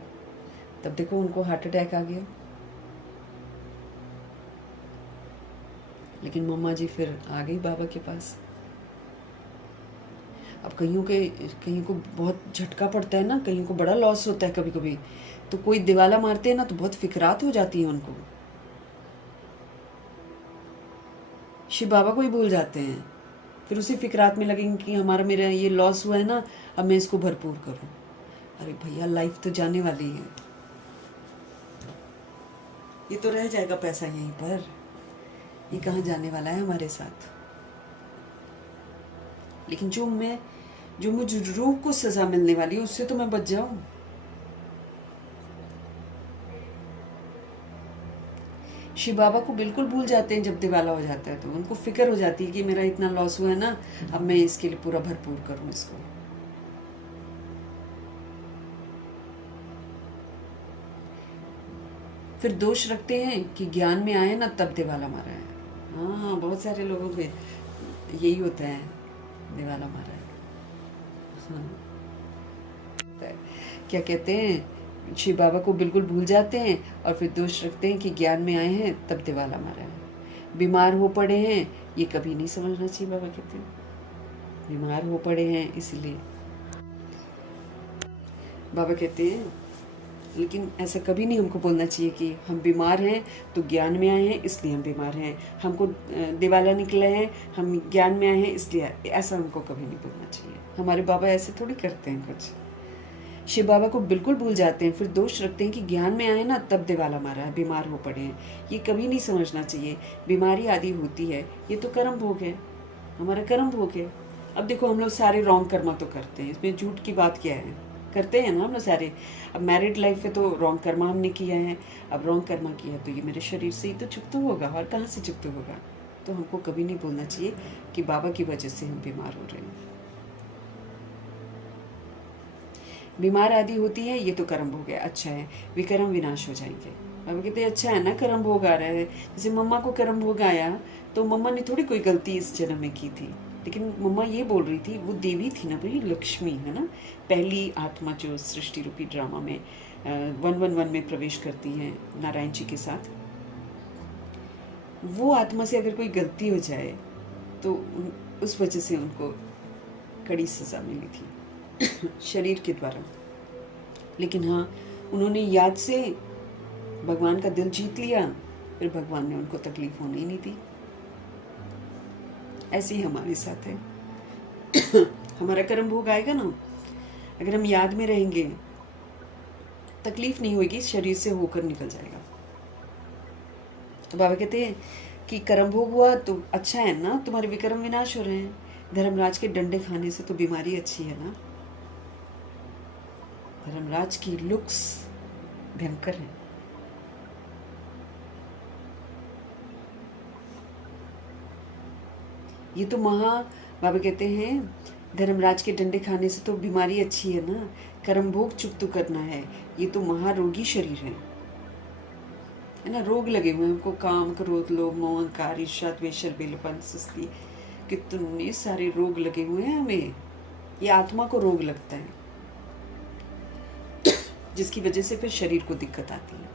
तब देखो उनको हार्ट अटैक आ गया। लेकिन मम्मा जी फिर आ गई बाबा के पास। अब कहीं को बहुत झटका पड़ता है ना, कहीं को बड़ा लॉस होता है कभी कभी, तो कोई दिवाला मारते हैं ना तो बहुत फिक्रात हो जाती है उनको, शिव बाबा को ही भूल जाते हैं। फिर उसी फिक्रात में लगेंगे कि हमारा मेरा ये लॉस हुआ है ना, अब मैं इसको भरपूर करूं। अरे भैया, लाइफ तो जाने वाली है, ये तो रह जाएगा पैसा यहीं पर, ये कहाँ जाने वाला है हमारे साथ। लेकिन जो मुझे रूह को सजा मिलने वाली है उससे तो मैं बच जाऊं। शिव बाबा को बिल्कुल भूल जाते हैं जब दिवाला हो जाता है, तो उनको फिक्र हो जाती है कि मेरा इतना लॉस हुआ है ना, अब मैं इसके लिए पूरा भरपूर करूं इसको। फिर दोष रखते हैं कि ज्ञान में आए ना तब दिवाला मारा है। हाँ, बहुत सारे लोगों के यही होता है, दिवाला मारा है। हाँ, क्या कहते हैं, शिव बाबा को बिल्कुल भूल जाते हैं और फिर दोष रखते हैं कि ज्ञान में आए हैं तब दिवाला मारा है। बीमार हो पड़े हैं, ये कभी नहीं समझना चाहिए। बाबा कहते हैं बीमार हो पड़े हैं इसलिए। बाबा कहते हैं लेकिन ऐसा कभी नहीं हमको बोलना चाहिए कि हम बीमार हैं तो ज्ञान में आए हैं इसलिए हम बीमार हैं, हमको दिवाला निकला है हम ज्ञान में आए हैं इसलिए, ऐसा हमको कभी नहीं बोलना चाहिए। हमारे बाबा ऐसे थोड़ी करते हैं कुछ। शिव बाबा को बिल्कुल भूल जाते हैं, फिर दोष रखते हैं कि ज्ञान में आए ना तब दिवाला मारा है, बीमार हो पड़े हैं, ये कभी नहीं समझना चाहिए। बीमारी आदि होती है, ये तो कर्म भोग है, हमारा कर्म भोग है। अब देखो हम लोग सारे रॉन्ग कर्मा तो करते हैं, इसमें झूठ की बात क्या है, करते हैं ना हम लोग सारे। अब मैरिड लाइफ में तो रॉन्ग कर्मा हमने किया है, अब रॉन्ग कर्मा किया है तो ये मेरे शरीर से ही तो चुप्त होगा, और कहाँ से चुप्त होगा। तो हमको कभी नहीं बोलना चाहिए कि बाबा की वजह से हम बीमार हो रहे हैं। बीमार आदि होती है, ये तो कर्म भोग है, अच्छा है, विकर्म विनाश हो जाएंगे। बाबा कहते हैं अच्छा है ना, कर्म भोग आ रहा है। जैसे मम्मा को कर्म भोग आया तो मम्मा ने थोड़ी कोई गलती इस जन्म में की थी, लेकिन मम्मा ये बोल रही थी, वो देवी थी ना भाई, लक्ष्मी है ना, पहली आत्मा जो सृष्टि रूपी ड्रामा में 111 में प्रवेश करती है नारायण जी के साथ। वो आत्मा से अगर कोई गलती हो जाए तो उस वजह से उनको कड़ी सजा मिली थी शरीर के द्वारा। लेकिन हाँ, उन्होंने याद से भगवान का दिल जीत लिया, फिर भगवान ने उनको तकलीफ होने ही नहीं दी। ऐसे ही हमारे साथ है हमारा कर्म भोग आएगा ना, अगर हम याद में रहेंगे तकलीफ नहीं होगी, शरीर से होकर निकल जाएगा। तो बाबा कहते हैं कि कर्म भोग हुआ तो अच्छा है ना, तुम्हारे विक्रम विनाश हो रहे हैं। धर्मराज के डंडे खाने से तो बीमारी अच्छी है ना। धर्मराज की लुक्स भयंकर है। ये तो बाबा कहते हैं धर्मराज के डंडे खाने से तो बीमारी अच्छी है ना, कर्म भोग चुप तो करना है। ये तो महारोगी शरीर है ना, रोग लगे हुए हैं हमको, काम क्रोध लोभ मोह अहंकार ईर्ष्या द्वेष बेलपन सुस्ती, कितने सारे रोग लगे हुए हैं हमें। ये आत्मा को रोग लगता है जिसकी वजह से फिर शरीर को दिक्कत आती है।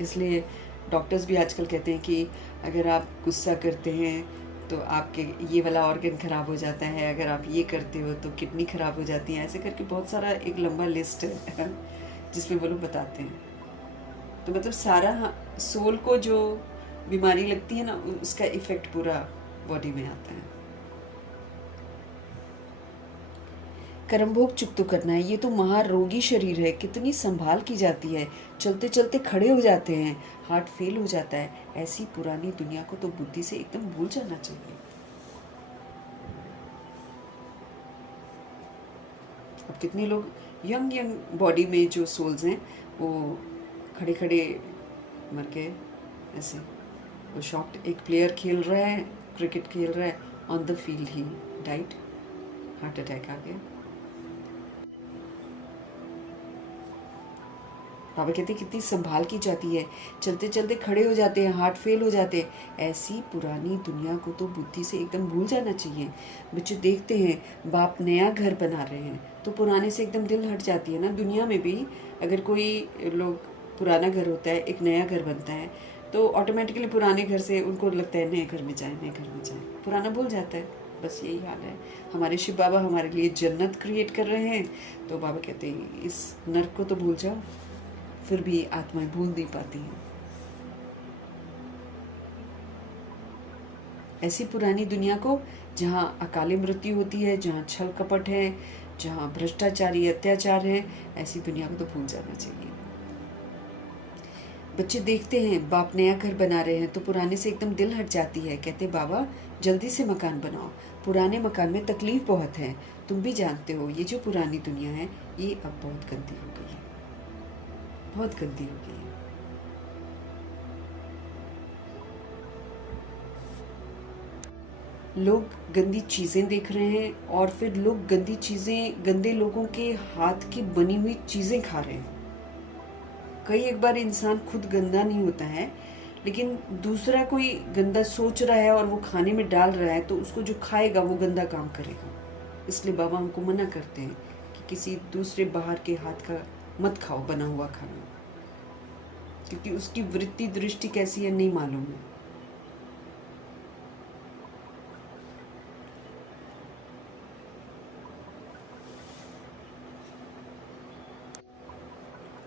इसलिए डॉक्टर्स भी आजकल कहते हैं कि अगर आप गुस्सा करते हैं तो आपके ये वाला ऑर्गन खराब हो जाता है, अगर आप ये करते हो तो किडनी खराब हो जाती है, ऐसे करके बहुत सारा एक लंबा लिस्ट है जिसमें वो लोग बताते हैं। तो मतलब सारा सोल को जो बीमारी लगती है ना, उसका इफेक्ट पूरा बॉडी में आता है। कर्म भोग चुप तो करना है, ये तो महारोगी शरीर है, कितनी संभाल की जाती है, चलते चलते खड़े हो जाते हैं, हार्ट फेल हो जाता है। ऐसी पुरानी दुनिया को तो बुद्धि से एकदम भूल जाना चाहिए। अब कितने लोग यंग बॉडी में जो सोल्स हैं वो खड़े खड़े मर गए ऐसे। वो शॉट, एक प्लेयर खेल रहा है, क्रिकेट खेल रहा है, ऑन द फील्ड ही डाइड, हार्ट अटैक आ गया। बाबा कहते हैं कितनी संभाल की जाती है, चलते चलते खड़े हो जाते हैं, हार्ट फेल हो जाते हैं। ऐसी पुरानी दुनिया को तो बुद्धि से एकदम भूल जाना चाहिए। बच्चे देखते हैं बाप नया घर बना रहे हैं तो पुराने से एकदम दिल हट जाती है ना। दुनिया में भी अगर कोई लोग पुराना घर होता है, एक नया घर बनता है, तो ऑटोमेटिकली पुराने घर से उनको लगता है नए घर में जाए, नए घर में जाए, पुराना भूल जाता है। बस यही हाल है। हमारे शिव बाबा हमारे लिए जन्नत क्रिएट कर रहे हैं, तो बाबा कहते हैं इस नर्क को तो भूल जाओ। फिर भी आत्माएं भूल नहीं पाती हैं। ऐसी पुरानी दुनिया को जहाँ अकाली मृत्यु होती है, जहाँ छल कपट है, जहाँ भ्रष्टाचारी अत्याचार है, ऐसी दुनिया को तो भूल जाना चाहिए। बच्चे देखते हैं बाप नया घर बना रहे हैं तो पुराने से एकदम दिल हट जाती है। कहते बाबा जल्दी से मकान बनाओ, पुराने मकान में तकलीफ बहुत है। तुम भी जानते हो ये जो पुरानी दुनिया है ये अब बहुत गंदी हो गई है, बहुत गंदी हो गई है। लोग गंदी चीज़ें देख रहे हैं और फिर लोग गंदी चीज़ें, गंदे लोगों के हाथ की बनी हुई चीज़ें खा रहे हैं। कई एक बार इंसान खुद गंदा नहीं होता है, लेकिन दूसरा कोई गंदा सोच रहा है और वो खाने में डाल रहा है तो उसको जो खाएगा वो गंदा काम करेगा। इसलिए बाबा हमको मना करते हैं कि किसी दूसरे बाहर के हाथ का मत खाओ बना हुआ खाना, क्योंकि उसकी वृत्ति दृष्टि कैसी है नहीं मालूम है।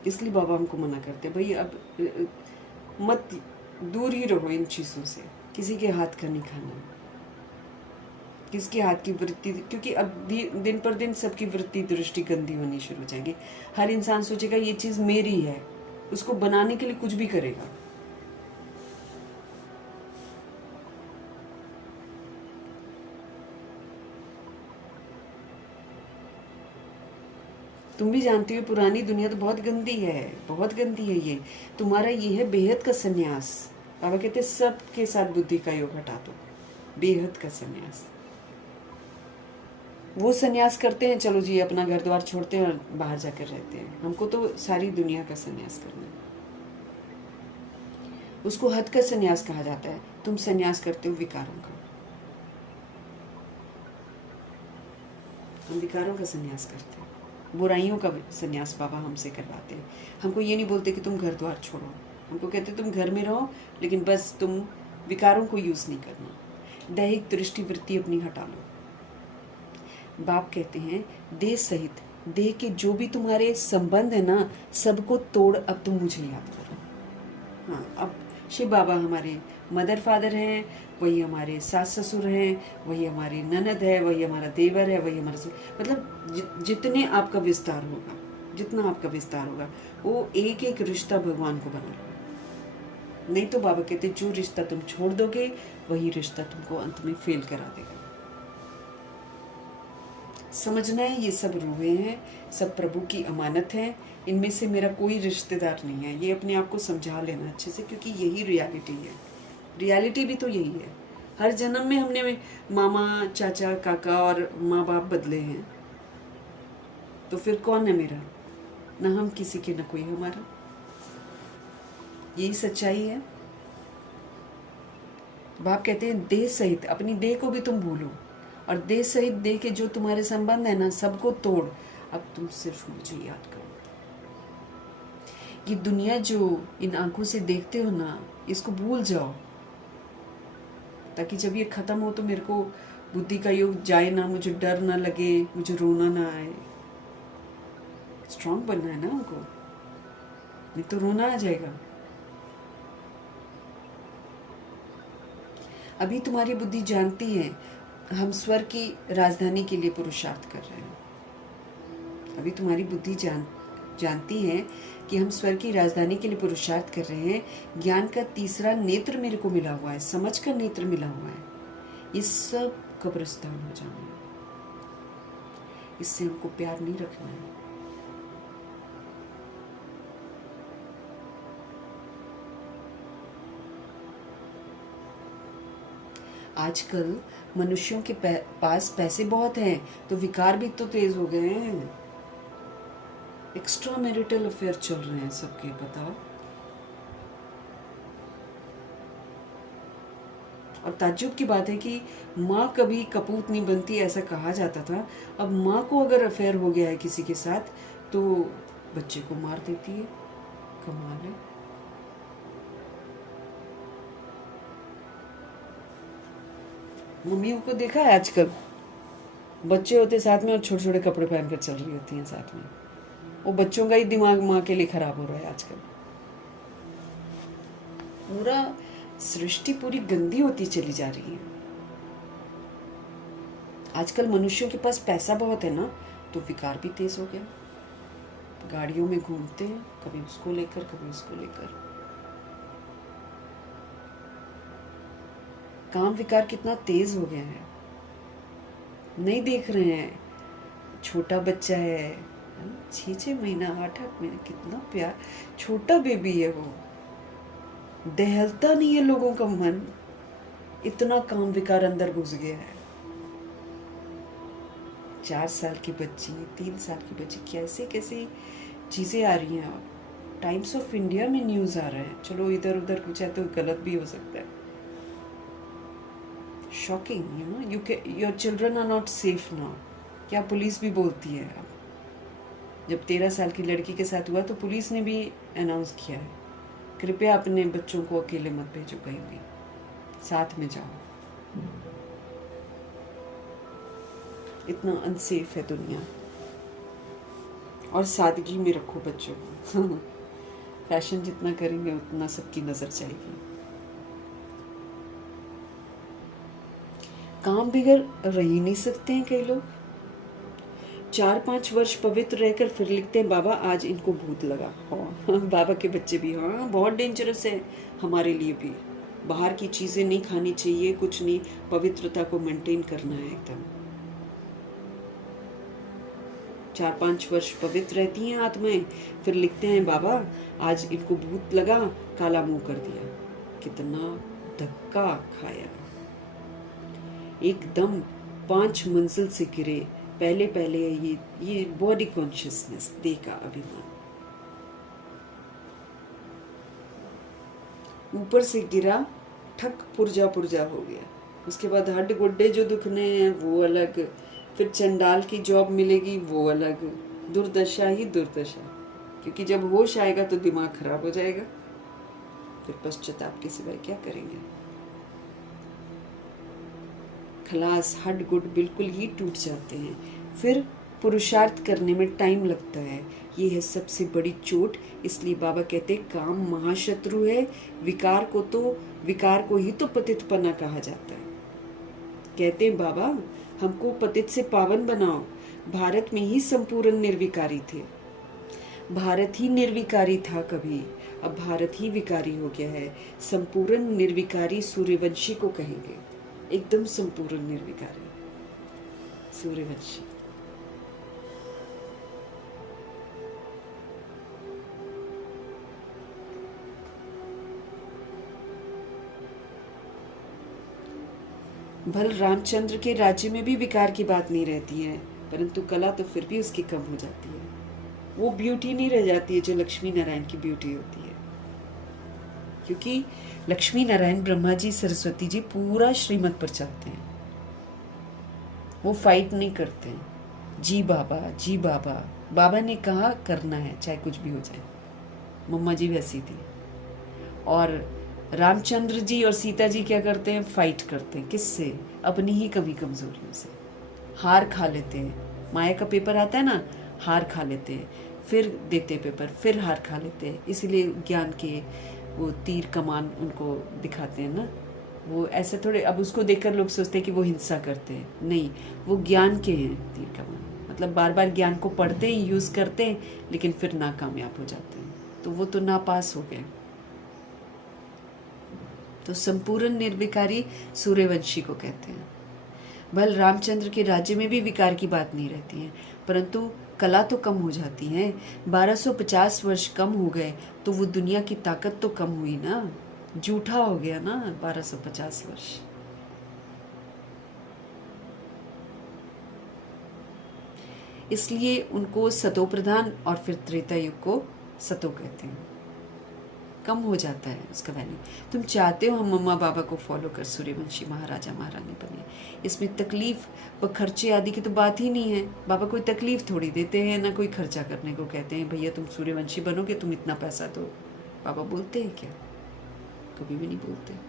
इसलिए बाबा हमको मना करते हैं भाई अब मत, दूर ही रहो इन चीज़ों से। किसी के हाथ का नहीं खाना, किसके हाथ की वृत्ति, क्योंकि अब दिन पर दिन सबकी वृत्ति दृष्टि गंदी होनी शुरू हो जाएगी। हर इंसान सोचेगा ये चीज़ मेरी है, उसको बनाने के लिए कुछ भी करेगा। तुम भी जानती हो पुरानी दुनिया तो बहुत गंदी है, बहुत गंदी है। ये तुम्हारा ये है बेहद का सन्यास। बाबा कहते सबके साथ बुद्धि का योग हटा दो, बेहद का सन्यास। वो सन्यास करते हैं, चलो जी अपना घर द्वार छोड़ते हैं और बाहर जाकर रहते हैं। हमको तो सारी दुनिया का सन्यास करना है। उसको हद का सन्यास कहा जाता है। तुम सन्यास करते हो विकारों का, हम विकारों का सन्यास करते हैं, बुराइयों का सन्यास बाबा हमसे करवाते हैं। हमको ये नहीं बोलते कि तुम घर द्वार छोड़ो, हमको कहते तुम घर में रहो लेकिन बस तुम विकारों को यूज़ नहीं करना, दैहिक दृष्टि वृत्ति अपनी हटा लो। बाप कहते हैं देह सहित देह के जो भी तुम्हारे संबंध है ना, सबको तोड़ अब तुम मुझे याद करो। हाँ, अब शिव बाबा हमारे मदर फादर हैं, वही हमारे सास ससुर हैं, वही हमारी ननद है, वही हमारा देवर है, वही हमारा मतलब जितने आपका विस्तार होगा, जितना आपका विस्तार होगा, वो एक एक रिश्ता भगवान को बना लो। नहीं तो बाबा कहते जो रिश्ता तुम छोड़ दोगे वही रिश्ता तुमको अंत में फेल करा देगा। समझना है ये सब रूहें हैं, सब प्रभु की अमानत है, इनमें से मेरा कोई रिश्तेदार नहीं है। ये अपने आप को समझा लेना अच्छे से, क्योंकि यही रियलिटी है। रियलिटी भी तो यही है। हर जन्म में हमने मामा चाचा काका और माँ बाप बदले हैं, तो फिर कौन है मेरा? ना हम किसी के, ना कोई हमारा। यही सच्चाई है। बाप कहते हैं देह सहित अपनी देह को भी तुम भूलो, और देह सहित देह के जो तुम्हारे संबंध है ना, सबको तोड़ अब तुम सिर्फ मुझे याद करो। ये दुनिया जो इन आंखों से देखते हो ना, इसको भूल जाओ, ताकि जब ये खत्म हो तो मेरे को बुद्धि का योग जाए ना, मुझे डर ना लगे, मुझे रोना ना आए। स्ट्रांग बनना है ना हमको, नहीं तो रोना आ जाएगा। अभी तुम्हारी बुद्धि जानती है हम स्वर्ग की राजधानी के लिए पुरुषार्थ कर रहे हैं। अभी तुम्हारी बुद्धि जानती है कि हम स्वर्ग की राजधानी के लिए पुरुषार्थ कर रहे हैं। ज्ञान का तीसरा नेत्र मेरे को मिला हुआ है, समझ का नेत्र मिला हुआ है। ये सब कब्रिस्तान हो जाना है, इससे हमको प्यार नहीं रखना है। आजकल मनुष्यों के पास पैसे बहुत हैं तो विकार भी तो तेज हो गए हैं। एक्स्ट्रा मैरिटल अफेयर चल रहे हैं सबके, बताओ। और ताज्जुब की बात है कि माँ कभी कपूत नहीं बनती, ऐसा कहा जाता था। अब माँ को अगर अफेयर हो गया है किसी के साथ तो बच्चे को मार देती है। कमाल है। मम्मियों को देखा है आजकल, बच्चे होते साथ में और छोटे छोटे कपड़े पहनकर चल रही होती हैं साथ में। वो बच्चों का ही दिमाग माँ के लिए खराब हो रहा है आजकल। पूरा सृष्टि पूरी गंदी होती चली जा रही है। आजकल मनुष्यों के पास पैसा बहुत है ना, तो विकार भी तेज हो गया। गाड़ियों में घूमते हैं, कभी उसको लेकर कभी उसको लेकर। काम विकार कितना तेज हो गया है, नहीं देख रहे हैं। छोटा बच्चा है, 6-6 महीना 8-8 महीने, कितना प्यार, छोटा बेबी है वो, दहलता नहीं है लोगों का मन। इतना काम विकार अंदर घुस गया है। 4 साल की बच्ची, 3 साल की बच्ची, कैसे कैसे चीज़ें आ रही हैं। टाइम्स ऑफ इंडिया में न्यूज़ आ रहा है, चलो इधर उधर कुछ है तो गलत भी हो सकता है। Shocking, you know, your children are not safe now. क्या पुलिस भी बोलती है अब। जब 13 साल की लड़की के साथ हुआ तो पुलिस ने भी अनाउंस किया है, कृपया अपने बच्चों को अकेले मत भेजो कहीं भी, साथ में जाओ। इतना अनसेफ है दुनिया। और सादगी में रखो बच्चों को। फैशन जितना करेंगे उतना सबकी नजर जाएगी। काम बगैर रह ही नहीं सकते हैं कई लोग। 4-5 वर्ष पवित्र रहकर फिर लिखते हैं बाबा आज इनको भूत लगा। हाँ, बाबा के बच्चे भी, हाँ बहुत डेंजरस है हमारे लिए भी। बाहर की चीजें नहीं खानी चाहिए, कुछ नहीं, पवित्रता को मेंटेन करना है एकदम। 4-5 वर्ष पवित्र रहती हैं आत्माएं, फिर लिखते हैं बाबा आज इनको भूत लगा, काला मुंह कर दिया। कितना धक्का खाया। एकदम 5 मंजिल से गिरे। पहले पहले ये बॉडी कॉन्शियसनेस, देह का अभिमान, ऊपर से गिरा, ठक पुर्जा पुर्जा हो गया। उसके बाद हड्ड गुड्डे जो दुखने हैं वो अलग, फिर चंडाल की जॉब मिलेगी वो अलग। दुर्दशा ही दुर्दशा, क्योंकि जब होश आएगा तो दिमाग खराब हो जाएगा। फिर पश्चाताप के सिवाय क्या करेंगे। खलास, हड्ड गुड बिल्कुल ही टूट जाते हैं। फिर पुरुषार्थ करने में टाइम लगता है। ये है सबसे बड़ी चोट। इसलिए बाबा कहते हैं काम महाशत्रु है। विकार को ही तो पतितपना कहा जाता है। कहते हैं बाबा हमको पतित से पावन बनाओ। भारत में ही संपूर्ण निर्विकारी थे। भारत ही निर्विकारी था कभी, अब भारत ही विकारी हो गया है। संपूर्ण निर्विकारी सूर्यवंशी को कहेंगे, एकदम संपूर्ण निर्विकारी सूर्यवंशी। भल रामचंद्र के राज्य में भी विकार की बात नहीं रहती है, परंतु कला तो फिर भी उसकी कम हो जाती है। वो ब्यूटी नहीं रह जाती है जो लक्ष्मी नारायण की ब्यूटी होती है। क्योंकि लक्ष्मी नारायण, ब्रह्मा जी, सरस्वती जी पूरा श्रीमत पर चलते हैं। वो फाइट नहीं करते हैं। जी बाबा, जी बाबा, बाबा ने कहा करना है चाहे कुछ भी हो जाए। मम्मा जी वैसी थी। और रामचंद्र जी और सीता जी क्या करते हैं, फाइट करते हैं। किससे? अपनी ही कमी कमजोरियों से। हार खा लेते हैं। माया का पेपर आता है ना, हार खा लेते हैं, फिर देते पेपर, फिर हार खा लेते हैं। इसीलिए ज्ञान के वो तीर कमान उनको दिखाते हैं ना। वो ऐसे थोड़े, अब उसको देखकर लोग सोचते हैं कि वो हिंसा करते हैं, नहीं, वो ज्ञान के हैं तीर कमान। मतलब बार बार ज्ञान को पढ़ते हैं, यूज करते हैं, लेकिन फिर नाकामयाब हो जाते हैं। तो वो तो नापास हो गए। तो संपूर्ण निर्विकारी सूर्यवंशी को कहते हैं। भल रामचंद्र के राज्य में भी विकार की बात नहीं रहती है, परंतु कला तो कम हो जाती है। 1250 वर्ष कम हो गए तो वो दुनिया की ताकत तो कम हुई ना, झूठा हो गया ना 1250 वर्ष। इसलिए उनको सतो प्रधान और फिर त्रेता युग को सतो कहते हैं। कम हो जाता है उसका वैल्यू। तुम चाहते हो हम मम्मा बाबा को फॉलो कर सूर्यवंशी महाराजा महारानी बने, इसमें तकलीफ व खर्चे आदि की तो बात ही नहीं है। बाबा कोई तकलीफ थोड़ी देते हैं, ना कोई खर्चा करने को कहते हैं भैया तुम सूर्यवंशी बनोगे, तुम इतना पैसा दो। बाबा बोलते हैं क्या? कभी भी नहीं बोलते।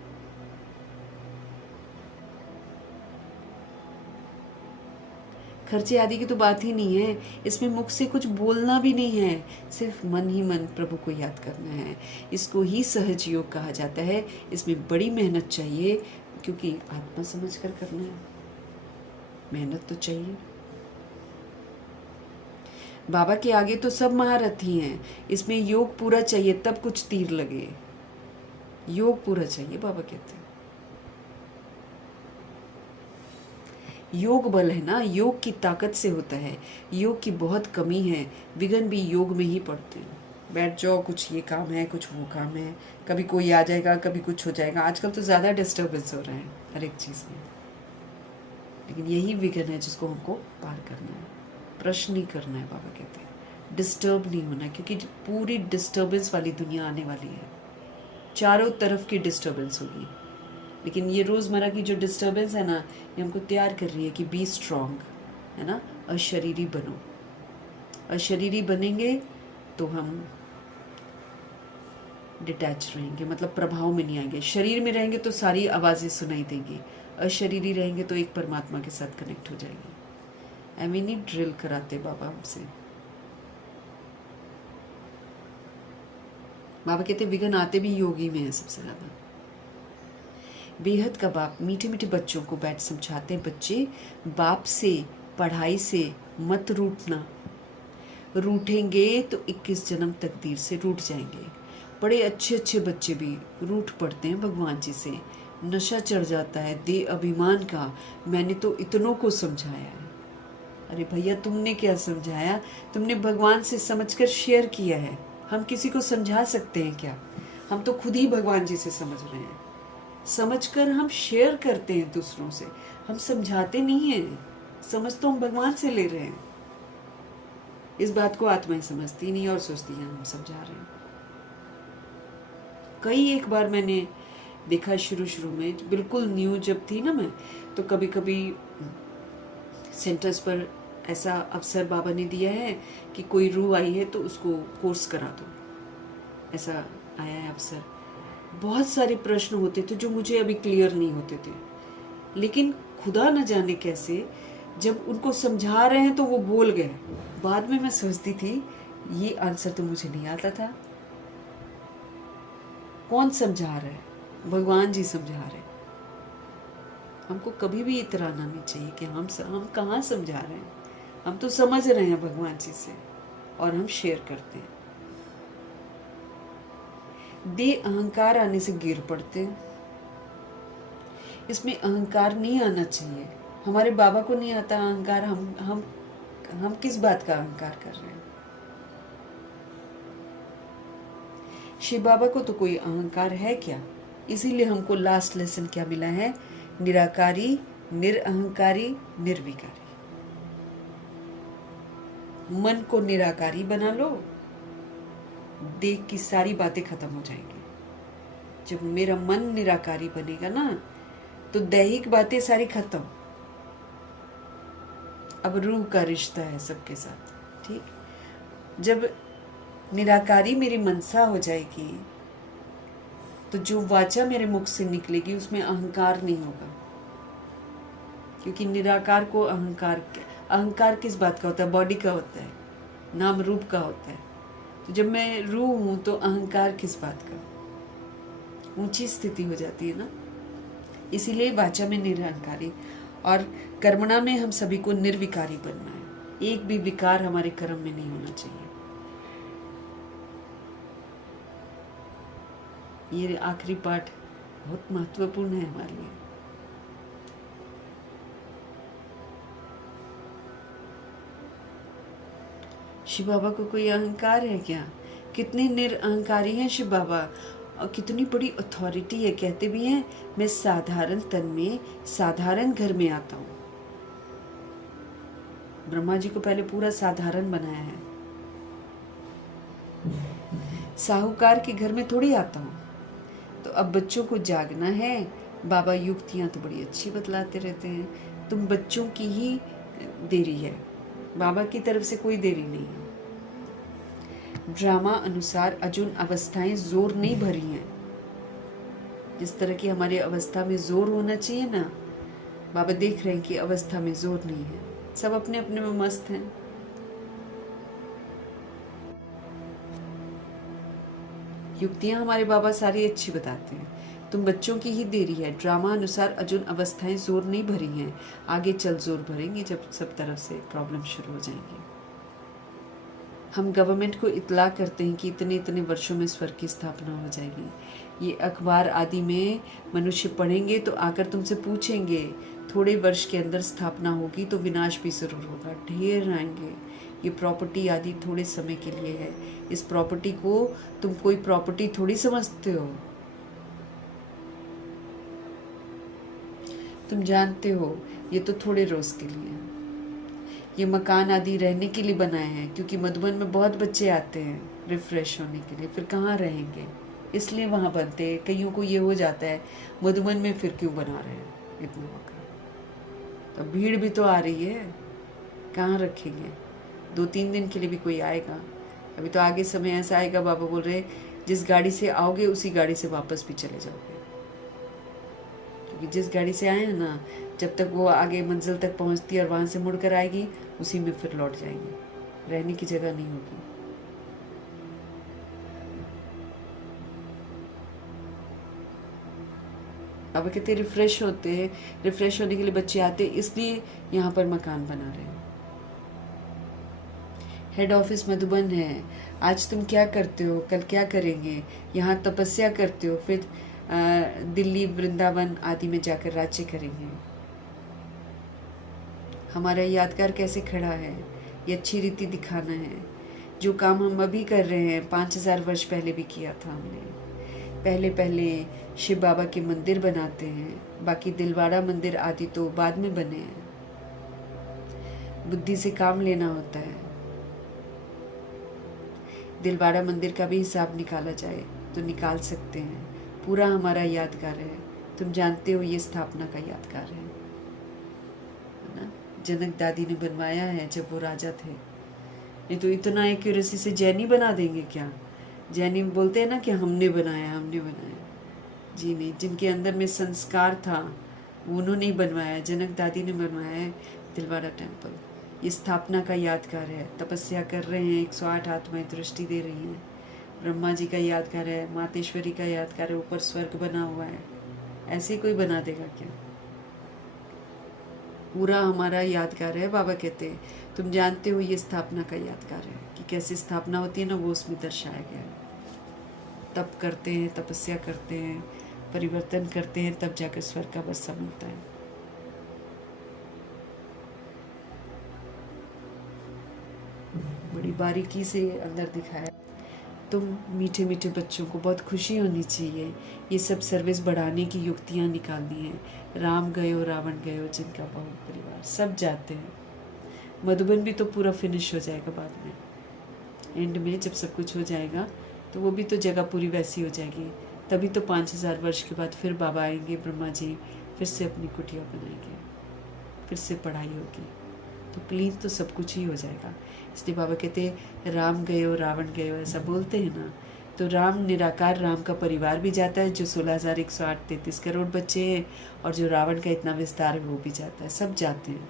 खर्चे आदि की तो बात ही नहीं है, इसमें मुख से कुछ बोलना भी नहीं है, सिर्फ मन ही मन प्रभु को याद करना है। इसको ही सहज योग कहा जाता है। इसमें बड़ी मेहनत चाहिए, क्योंकि आत्मा समझ कर करना है, मेहनत तो चाहिए। बाबा के आगे तो सब महारथी हैं, इसमें योग पूरा चाहिए तब कुछ तीर लगे। योग पूरा चाहिए बाबा कहते हैं। योग बल है ना, योग की ताकत से होता है। योग की बहुत कमी है, विघ्न भी योग में ही पड़ते हैं। बैठ जाओ, कुछ ये काम है, कुछ वो काम है, कभी कोई आ जाएगा, कभी कुछ हो जाएगा। आजकल तो ज़्यादा डिस्टर्बेंस हो रहे हैं हर एक चीज़ में, लेकिन यही विघ्न है जिसको हमको पार करना है। प्रश्न नहीं करना है, बाबा कहते हैं डिस्टर्ब नहीं होना, क्योंकि पूरी डिस्टर्बेंस वाली दुनिया आने वाली है, चारों तरफ की डिस्टर्बेंस होगी। लेकिन ये रोज़मर्रा की जो डिस्टर्बेंस है ना, ये हमको तैयार कर रही है कि बी स्ट्रांग, है ना, अशरीरी बनो। अशरीरी बनेंगे तो हम डिटैच रहेंगे, मतलब प्रभाव में नहीं आएंगे। शरीर में रहेंगे तो सारी आवाज़ें सुनाई देंगी, अशरीरी रहेंगे तो एक परमात्मा के साथ कनेक्ट हो जाएंगे। एम नहीं ड्रिल कराते बाबा हमसे। बाबा कहते विघ्न आते भी योगी में है सबसे ज़्यादा। बेहद का बाप मीठे मीठे बच्चों को बैठ समझाते हैं, बच्चे बाप से पढ़ाई से मत रूठना, रूठेंगे तो 21 जन्म तकदीर से रूठ जाएंगे। बड़े अच्छे अच्छे बच्चे भी रूठ पड़ते हैं भगवान जी से, नशा चढ़ जाता है दे अभिमान का। मैंने तो इतनों को समझाया है। अरे भैया तुमने क्या समझाया? तुमने भगवान से समझकर शेयर किया है। हम किसी को समझा सकते हैं क्या? हम तो खुद ही भगवान जी से समझ रहे हैं, समझकर हम शेयर करते हैं दूसरों से, हम समझाते नहीं हैं। समझ तो हम भगवान से ले रहे हैं। इस बात को आत्माएं समझती नहीं और सोचती हैं हम समझा रहे हैं। कई एक बार मैंने देखा शुरू में, बिल्कुल न्यू जब थी ना मैं, तो कभी कभी सेंटर्स पर ऐसा अवसर बाबा ने दिया है कि कोई रूह आई है तो उसको कोर्स करा दो, ऐसा आया है अवसर। बहुत सारे प्रश्न होते थे जो मुझे अभी क्लियर नहीं होते थे, लेकिन खुदा न जाने कैसे जब उनको समझा रहे हैं तो वो बोल गए। बाद में मैं सोचती थी ये आंसर तो मुझे नहीं आता था। कौन समझा रहा है? भगवान जी समझा रहे हैं। हमको कभी भी इतराना नहीं चाहिए कि हम कहाँ समझा रहे हैं। हम तो समझ रहे हैं भगवान जी से और हम शेयर करते हैं। दे अहंकार आने से गिर पड़ते हैं। इसमें अहंकार नहीं आना चाहिए। हमारे बाबा को नहीं आता अहंकार, हम किस बात का अहंकार कर रहे हैं? शिव बाबा को तो कोई अहंकार है क्या? इसीलिए हमको लास्ट लेसन क्या मिला है? निराकारी, निरअहंकारी, निर्विकारी। मन को निराकारी बना लो, देख की सारी बातें खत्म हो जाएंगी। जब मेरा मन निराकारी बनेगा ना, तो दैहिक बातें सारी खत्म। अब रूह का रिश्ता है सबके साथ, ठीक? जब निराकारी मेरी मनसा हो जाएगी, तो जो वाचा मेरे मुख से निकलेगी उसमें अहंकार नहीं होगा। क्योंकि निराकार को अहंकार किस बात का होता है? बॉडी का होता है, नाम रूप का होता है। तो जब मैं रूह हूं तो अहंकार किस बात का? ऊंची स्थिति हो जाती है ना। इसीलिए वाचा में निरअहंकारी और कर्मणा में हम सभी को निर्विकारी बनना है। एक भी विकार हमारे कर्म में नहीं होना चाहिए। ये आखिरी पाठ बहुत महत्वपूर्ण है हमारे लिए। शिव बाबा को कोई अहंकार है क्या? कितने निरअहंकारी हैं शिव बाबा, और कितनी बड़ी अथॉरिटी है। कहते भी हैं मैं साधारण तन में साधारण घर में आता हूँ, ब्रह्मा जी को पहले पूरा साधारण बनाया है। साहूकार के घर में थोड़ी आता हूँ। तो अब बच्चों को जागना है। बाबा युक्तियाँ तो बड़ी अच्छी बतलाते रहते हैं, तुम बच्चों की ही देरी है, बाबा की तरफ से कोई देरी नहीं है। ड्रामा अनुसार अजुन अवस्थाएं जोर नहीं भरी हैं। जिस तरह की हमारी अवस्था में जोर होना चाहिए ना, बाबा देख रहे हैं कि अवस्था में जोर नहीं है, सब अपने अपने में मस्त हैं। युक्तियां हमारे बाबा सारी अच्छी बताते हैं, तुम बच्चों की ही देरी है। ड्रामा अनुसार अजुन अवस्थाएं जोर नहीं भरी हैं, आगे चल जोर भरेंगे जब सब तरफ से प्रॉब्लम शुरू हो जाएंगी। हम गवर्नमेंट को इतला करते हैं कि इतने इतने वर्षों में स्वर्ग की स्थापना हो जाएगी। ये अखबार आदि में मनुष्य पढ़ेंगे तो आकर तुमसे पूछेंगे, थोड़े वर्ष के अंदर स्थापना होगी तो विनाश भी जरूर होगा, ढेर आएंगे। ये प्रॉपर्टी आदि थोड़े समय के लिए है। इस प्रॉपर्टी को तुम कोई प्रॉपर्टी थोड़ी समझते हो। तुम जानते हो ये तो थोड़े रोज के लिए। ये मकान आदि रहने के लिए बनाए हैं, क्योंकि मधुबन में बहुत बच्चे आते हैं रिफ्रेश होने के लिए, फिर कहाँ रहेंगे, इसलिए वहाँ बनते हैं। कईयों को ये हो जाता है मधुबन में फिर क्यों बना रहे हैं इतना मकान, तो भीड़ भी तो आ रही है, कहाँ रखेंगे। 2-3 दिन के लिए भी कोई आएगा। अभी तो आगे समय ऐसा आएगा, बाबा बोल रहे जिस गाड़ी से आओगे उसी गाड़ी से वापस भी चले जाओगे, क्योंकि जिस गाड़ी से आए हैं ना, जब तक वो आगे मंजिल तक पहुंचती है और वहां से मुड़कर आएगी, उसी में फिर लौट जाएंगे, रहने की जगह नहीं होगी। अब कहते रिफ्रेश होते हैं, रिफ्रेश होने के लिए बच्चे आते हैं, इसलिए यहाँ पर मकान बना रहे हैं। हेड ऑफिस मधुबन है। आज तुम क्या करते हो, कल क्या करेंगे। यहाँ तपस्या करते हो, फिर दिल्ली वृंदावन आदि में जाकर राज्य करेंगे। हमारा यादगार कैसे खड़ा है, ये अच्छी रीति दिखाना है। जो काम हम अभी कर रहे हैं 5000 वर्ष पहले भी किया था हमने। पहले पहले शिव बाबा के मंदिर बनाते हैं, बाकी दिलवाड़ा मंदिर आदि तो बाद में बने हैं। बुद्धि से काम लेना होता है। दिलवाड़ा मंदिर का भी हिसाब निकाला जाए तो निकाल सकते हैं। पूरा हमारा यादगार है। तुम जानते हो ये स्थापना का यादगार है ना। जनक दादी ने बनवाया है जब वो राजा थे। नहीं तो इतना एक्यूरेसी से जैनी बना देंगे क्या। जैनी बोलते हैं ना कि हमने बनाया, हमने बनाया। जी नहीं, जिनके अंदर में संस्कार था उन्होंने ही बनवाया। जनक दादी ने बनवाया है दिलवाड़ा टेम्पल। ये स्थापना का यादगार है। तपस्या कर रहे हैं, 108 आत्माएं दृष्टि दे रही हैं। ब्रह्मा जी का यादगार है, मातेश्वरी का यादगार है, ऊपर स्वर्ग बना हुआ है। ऐसे कोई बना देगा क्या। पूरा हमारा यादगार है। बाबा कहते हैं तुम जानते हो ये स्थापना का यादगार है कि कैसे स्थापना होती है ना, वो उसमें दर्शाया गया है। तप करते हैं, तपस्या करते हैं, परिवर्तन करते हैं, तब जाकर स्वर्ग का बस्सा मिलता है। बड़ी बारीकी से अंदर दिखाया। तुम मीठे मीठे बच्चों को बहुत खुशी होनी चाहिए। ये सब सर्विस बढ़ाने की युक्तियाँ निकालनी है। राम गयो रावण गयो, जिनका बहुत परिवार, सब जाते हैं। मधुबन भी तो पूरा फिनिश हो जाएगा बाद में। एंड में जब सब कुछ हो जाएगा तो वो भी तो जगह पूरी वैसी हो जाएगी। तभी तो 5000 वर्ष के बाद फिर बाबा आएंगे, ब्रह्मा जी फिर से अपनी कुटिया बनाएंगे, फिर से पढ़ाई होगी, तो क्लीन तो सब कुछ ही हो जाएगा। इसलिए बाबा कहते हैं राम गयो रावण गयो, ऐसा बोलते हैं ना। तो राम निराकार राम का परिवार भी जाता है, जो 16,108 करोड़ बच्चे हैं, और जो रावण का इतना विस्तार है वो भी जाता है, सब जाते हैं।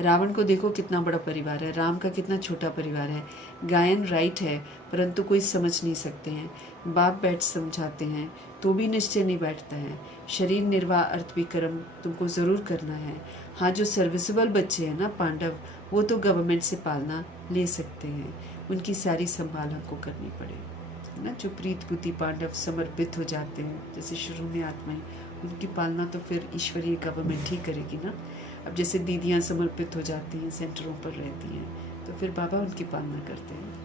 रावण को देखो कितना बड़ा परिवार है, राम का कितना छोटा परिवार है। गायन राइट है, परंतु कोई समझ नहीं सकते हैं। बाप बैठ समझाते हैं तो भी निश्चय नहीं बैठता है। शरीर निर्वाह अर्थ भी कर्म तुमको ज़रूर करना है। हाँ, जो सर्विसेबल बच्चे हैं ना पांडव, वो तो गवर्नमेंट से पालना ले सकते हैं, उनकी सारी संभाल हमको करनी पड़े ना। जो प्रीत बुद्धि पांडव समर्पित हो जाते हैं, जैसे शुरू में आत्माएं, उनकी पालना तो फिर ईश्वरीय गवर्नमेंट ही करेगी ना। अब जैसे दीदियाँ समर्पित हो जाती हैं, सेंटरों पर रहती हैं, तो फिर बाबा उनकी पालना करते हैं।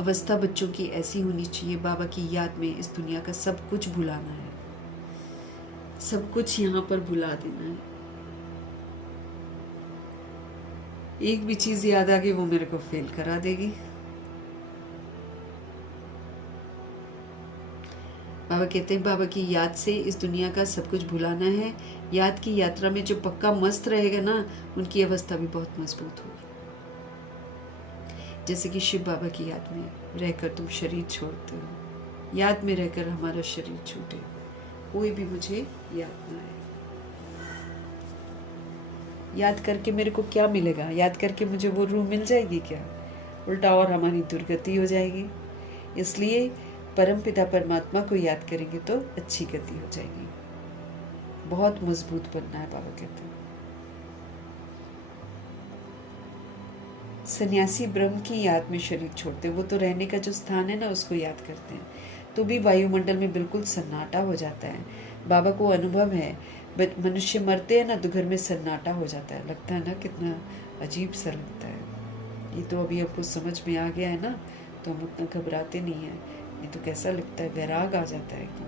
अवस्था बच्चों की ऐसी होनी चाहिए, बाबा की याद में इस दुनिया का सब कुछ भुलाना है, सब कुछ यहाँ पर भुला देना है। एक भी चीज याद आ गई वो मेरे को फेल करा देगी। बाबा कहते हैं बाबा की याद से इस दुनिया का सब कुछ भुलाना है। याद की यात्रा में जो पक्का मस्त रहेगा ना, उनकी अवस्था भी बहुत मजबूत होगी। जैसे कि शिव बाबा की याद में रहकर तुम शरीर छोड़ते हो, याद में रहकर हमारा शरीर छूटे, कोई भी मुझे याद ना आए। याद करके मेरे को क्या मिलेगा? याद करके मुझे वो रूह मिल जाएगी क्या? उल्टा और हमारी दुर्गति हो जाएगी। इसलिए परमपिता परमात्मा को याद करेंगे तो अच्छी गति हो जाएगी। बहुत मजबूत बनना है, बाबा कहते हैं। सन्यासी ब्रह्म की याद में शरीर छोड़ते हैं, वो तो रहने का जो स्थान है ना उसको याद करते हैं, तो भी वायुमंडल में बिल्कुल सन्नाटा हो जाता है। बाबा को अनुभव है, मनुष्य मरते हैं ना तो घर में सन्नाटा हो जाता है। लगता है ना कितना अजीब सा लगता है। ये तो अभी आपको समझ में आ गया है ना, तो हम उतना घबराते नहीं है। ये तो कैसा लगता है, वैराग आ जाता है एकदम।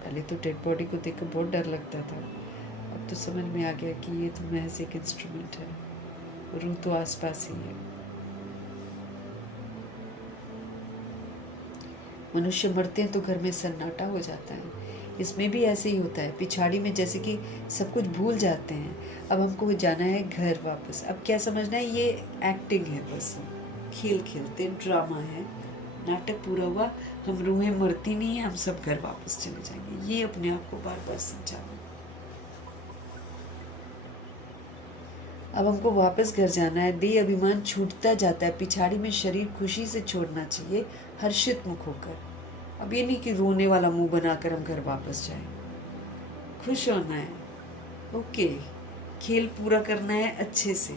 पहले तो डेड बॉडी को देखकर बहुत डर लगता था, अब तो समझ में आ गया कि ये तो महज एक इंस्ट्रूमेंट है, रूह तो आसपास ही है। मनुष्य मरते हैं तो घर में सन्नाटा हो जाता है। इसमें भी ऐसे ही होता है, पिछाड़ी में जैसे कि सब कुछ भूल जाते हैं। अब हमको जाना है घर वापस। अब क्या समझना है, ये एक्टिंग है, बस खेल खेलते, ड्रामा है, नाटक पूरा हुआ। हम रूहें मरती नहीं है, हम सब घर वापस चले जाएंगे। ये अपने आप को बार बार समझाना। अब हमको वापस घर जाना है। देह अभिमान छूटता जाता है, पिछाड़ी में शरीर खुशी से छोड़ना चाहिए, हर्षित मुख होकर। अब ये नहीं कि रोने वाला मुंह बनाकर हम घर वापस जाएं। खुश होना है, ओके, खेल पूरा करना है अच्छे से।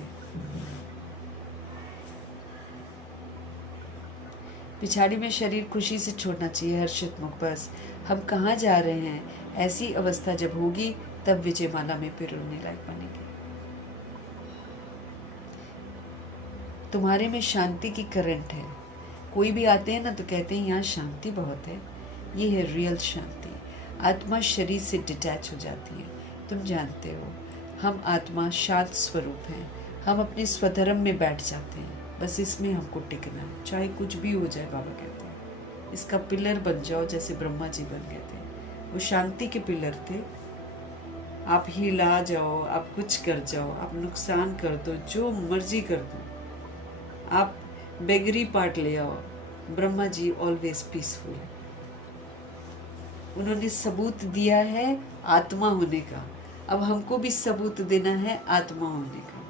पिछाड़ी में शरीर खुशी से छोड़ना चाहिए, हर्षित मुख। बस हम कहाँ जा रहे हैं, ऐसी अवस्था जब होगी तब विजयमाला में फिर रोने लायक बनेंगे। तुम्हारे में शांति की करंट है। कोई भी आते हैं ना तो कहते हैं यहाँ शांति बहुत है। ये है रियल शांति। आत्मा शरीर से डिटैच हो जाती है। तुम जानते हो हम आत्मा शांत स्वरूप हैं। हम अपने स्वधर्म में बैठ जाते हैं। बस इसमें हमको टिकना है, चाहे कुछ भी हो जाए। बाबा कहते हैं इसका पिलर बन जाओ, जैसे ब्रह्मा जी बन गए थे। वो शांति के पिलर थे। आप हिला जाओ, आप कुछ कर जाओ, आप नुकसान कर दो, जो मर्जी कर दो, आप बेगरी पार्ट ले आओ, ब्रह्मा जी ऑलवेज पीसफुल है। उन्होंने सबूत दिया है आत्मा होने का। अब हमको भी सबूत देना है आत्मा होने का।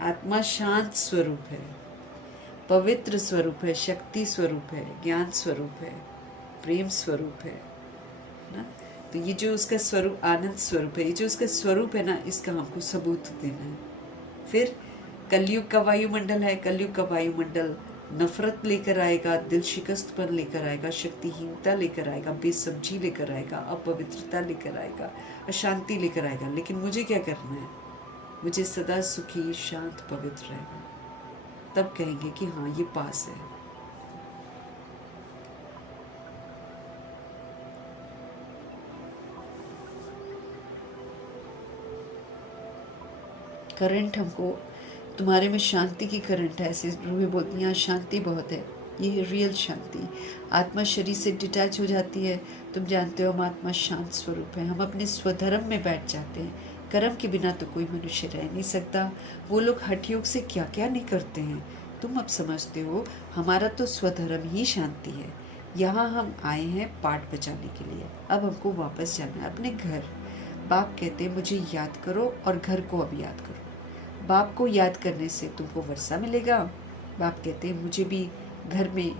आत्मा शांत स्वरूप है, पवित्र स्वरूप है, शक्ति स्वरूप है, ज्ञान स्वरूप है, प्रेम स्वरूप है ना। तो ये जो उसका स्वरूप आनंद स्वरूप है, ये जो उसका स्वरूप है ना, इसका हमको सबूत देना है। फिर कलयुग का वायुमंडल है। कलयुग का वायुमंडल नफरत लेकर आएगा, दिल शिकस्त पर लेकर आएगा, शक्तिहीनता लेकर आएगा, बेसब्जी लेकर आएगा, अपवित्रता लेकर आएगा, अशांति लेकर आएगा। लेकिन मुझे क्या करना है? मुझे सदा सुखी, शांत, पवित्र रहना। तब कहेंगे कि हाँ ये पास है। करंट हमको, तुम्हारे में शांति की करंट है। ऐसे रूहें बोलती हैं यहाँ शांति बहुत है। ये है रियल शांति। आत्मा शरीर से डिटैच हो जाती है। तुम जानते हो हम आत्मा शांत स्वरूप है। हम अपने स्वधर्म में बैठ जाते हैं। कर्म के बिना तो कोई मनुष्य रह नहीं सकता। वो लोग हठ योग से क्या क्या नहीं करते हैं। तुम अब समझते हो हमारा तो स्वधर्म ही शांति है। यहाँ हम आए हैं पाठ बचाने के लिए। अब हमको वापस जाना है अपने घर। बाप कहते हैं मुझे याद करो और घर को अब याद करो। बाप को याद करने से तुमको वर्षा मिलेगा। बाप कहते हैं मुझे भी घर में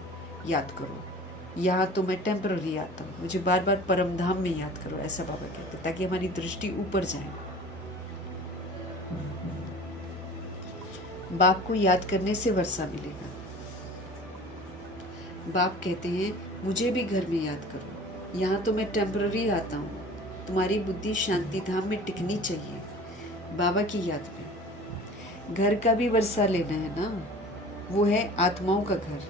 याद करो। यहाँ तो मैं टेम्पररी आता हूँ, मुझे बार बार परम धाम में याद करो। ऐसा बाबा कहते हैं, ताकि हमारी दृष्टि ऊपर जाए। बाप को याद करने से वर्षा मिलेगा। बाप कहते हैं मुझे भी घर में याद करो। यहाँ तो मैं टेम्पररी आता हूँ, तुम्हारी बुद्धि शांति धाम में टिकनी चाहिए, बाबा की याद में। घर का भी वर्षा लेना है ना, वो है आत्माओं का घर,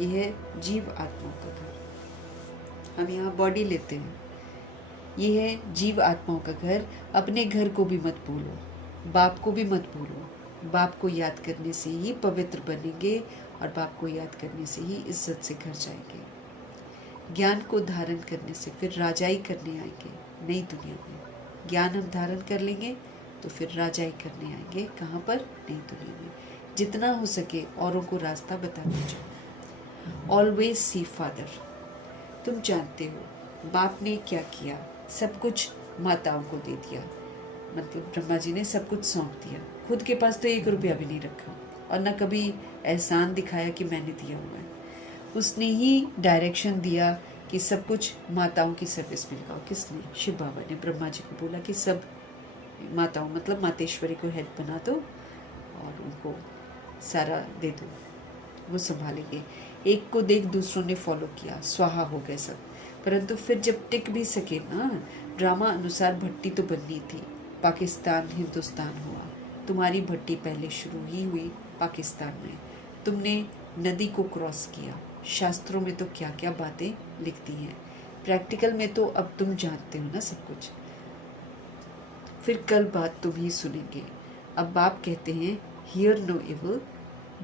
ये है जीव आत्माओं का घर। हम यहाँ बॉडी लेते हैं, ये है जीव आत्माओं का घर। अपने घर को भी मत भूलो, बाप को भी मत भूलो। बाप को याद करने से ही पवित्र बनेंगे और बाप को याद करने से ही इज्जत से घर जाएंगे। ज्ञान को धारण करने से फिर राजाई करने आएंगे नई दुनिया में। ज्ञान हम धारण कर लेंगे तो फिर राजाई करने आएंगे। कहाँ पर? नई दुनिया में। जितना हो सके औरों को रास्ता बताते जाओ। Always see father. तुम जानते हो बाप ने क्या किया, सब कुछ माताओं को दे दिया। मतलब ब्रह्मा जी ने सब कुछ सौंप दिया, खुद के पास तो 1 रुपया भी नहीं रखा और न कभी एहसान दिखाया कि मैंने दिया हुआ है। उसने ही डायरेक्शन दिया कि सब कुछ माताओं की सर्विस में लगाओ। किसने? शिव बाबा ने ब्रह्मा जी को बोला कि सब माताओं मतलब मातेश्वरी को हेड बना दो और उनको सारा दे दो, वो संभालेंगे। एक को देख दूसरों ने फॉलो किया, स्वाहा हो गए सब। परंतु फिर जब टिक भी सके ना, ड्रामा अनुसार भट्टी तो बननी थी। पाकिस्तान हिंदुस्तान हुआ, तुम्हारी भट्टी पहले शुरू ही हुई पाकिस्तान में। तुमने नदी को क्रॉस किया। शास्त्रों में तो क्या क्या बातें लिखती हैं, प्रैक्टिकल में तो अब तुम जानते हो ना सब कुछ। फिर कल बात तुम ही सुनेंगे। अब बाप कहते हैं हियर नो इविल,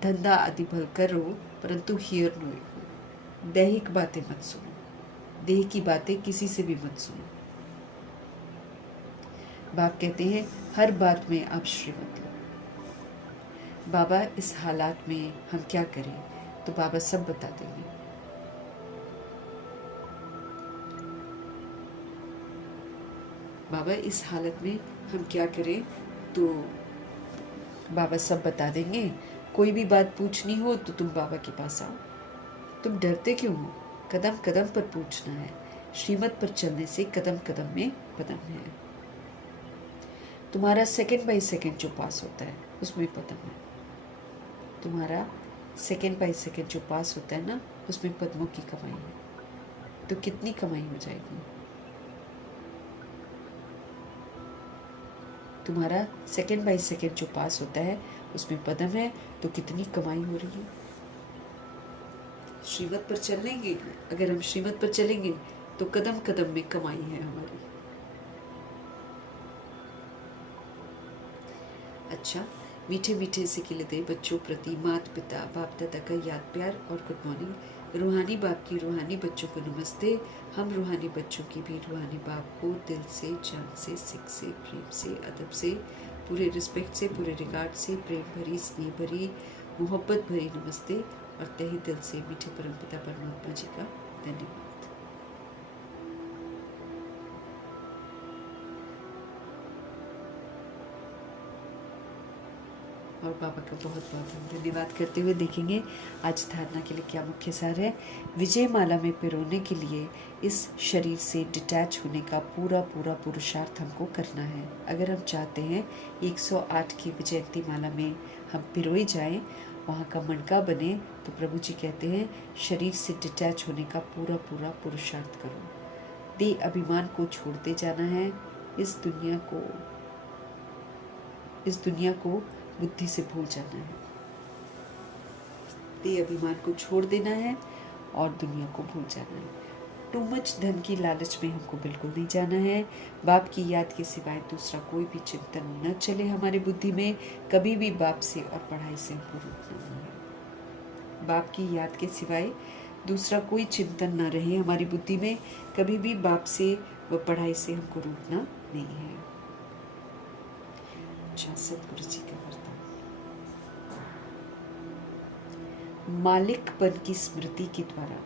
धंधा आदि भल करो परंतु हियर नो इविल। दैहिक बातें मत सुनो, देह की बातें किसी से भी मत सुनो। बाप कहते हैं हर बात में आप श्रीमत लो। बाबा इस हालात में हम क्या करें, तो बाबा सब बता देंगे। बाबा इस हालत में हम क्या करें, तो बाबा सब बता देंगे। कोई भी बात पूछनी हो तो तुम बाबा के पास आओ। तुम डरते क्यों हो? कदम कदम पर पूछना है। श्रीमत पर चलने से कदम कदम में पदम है। तुम्हारा सेकंड बाय सेकंड जो पास होता है उसमें पदम है। तुम्हारा सेकंड बाय सेकंड जो पास होता है ना, उसमें पद्मों की कमाई है। तो कितनी कमाई हो जाएगी? तुम्हारा सेकंड बाय सेकंड जो पास होता है उसमें पदम है, तो कितनी कमाई हो रही है? श्रीमत पर चलेंगे, अगर हम श्रीमत पर चलेंगे तो कदम कदम में कमाई है हमारी। अच्छा, मीठे मीठे से खिलते बच्चों प्रति माता पिता बाप दादा का याद प्यार और गुड मॉर्निंग। रूहानी बाप की रूहानी बच्चों को नमस्ते। हम रूहानी बच्चों की भी रूहानी बाप को दिल से, जान से, सिख से, प्रेम से, अदब से, पूरे रिस्पेक्ट से, पूरे रिगार्ड से, प्रेम भरी, स्नेह भरी, मोहब्बत भरी नमस्ते और तहे दिल से मीठे परमपिता परमात्मा जी का धन्यवाद। और बाबा का बहुत बहुत हम धन्यवाद करते हुए देखेंगे आज धारणा के लिए क्या मुख्य सार है। विजय माला में पिरोने के लिए इस शरीर से डिटैच होने का पूरा पूरा पुरुषार्थ हमको करना है। अगर हम चाहते हैं 108 की विजयंती माला में हम पिरोए जाएं, वहाँ का मणका बने, तो प्रभु जी कहते हैं शरीर से डिटैच होने का पूरा पूरा पुरुषार्थ करो। देह अभिमान को छोड़ते जाना है। इस दुनिया को बुद्धि से भूल जाना है। देह अभिमान को छोड़ देना है और दुनिया को भूल जाना है। टू मच धन की लालच में हमको बिल्कुल नहीं जाना है। बाप की याद के सिवाय दूसरा कोई भी चिंतन न चले हमारे बुद्धि में। कभी भी बाप से और पढ़ाई से हमको रूठना नहीं है। बाप की याद के सिवाय दूसरा कोई चिंतन न रहे हमारी बुद्धि में। कभी भी बाप से व पढ़ाई से हमको रूठना नहीं है। अच्छा, सतगुरु जी का वरदान। मालिकपन की स्मृति के द्वारा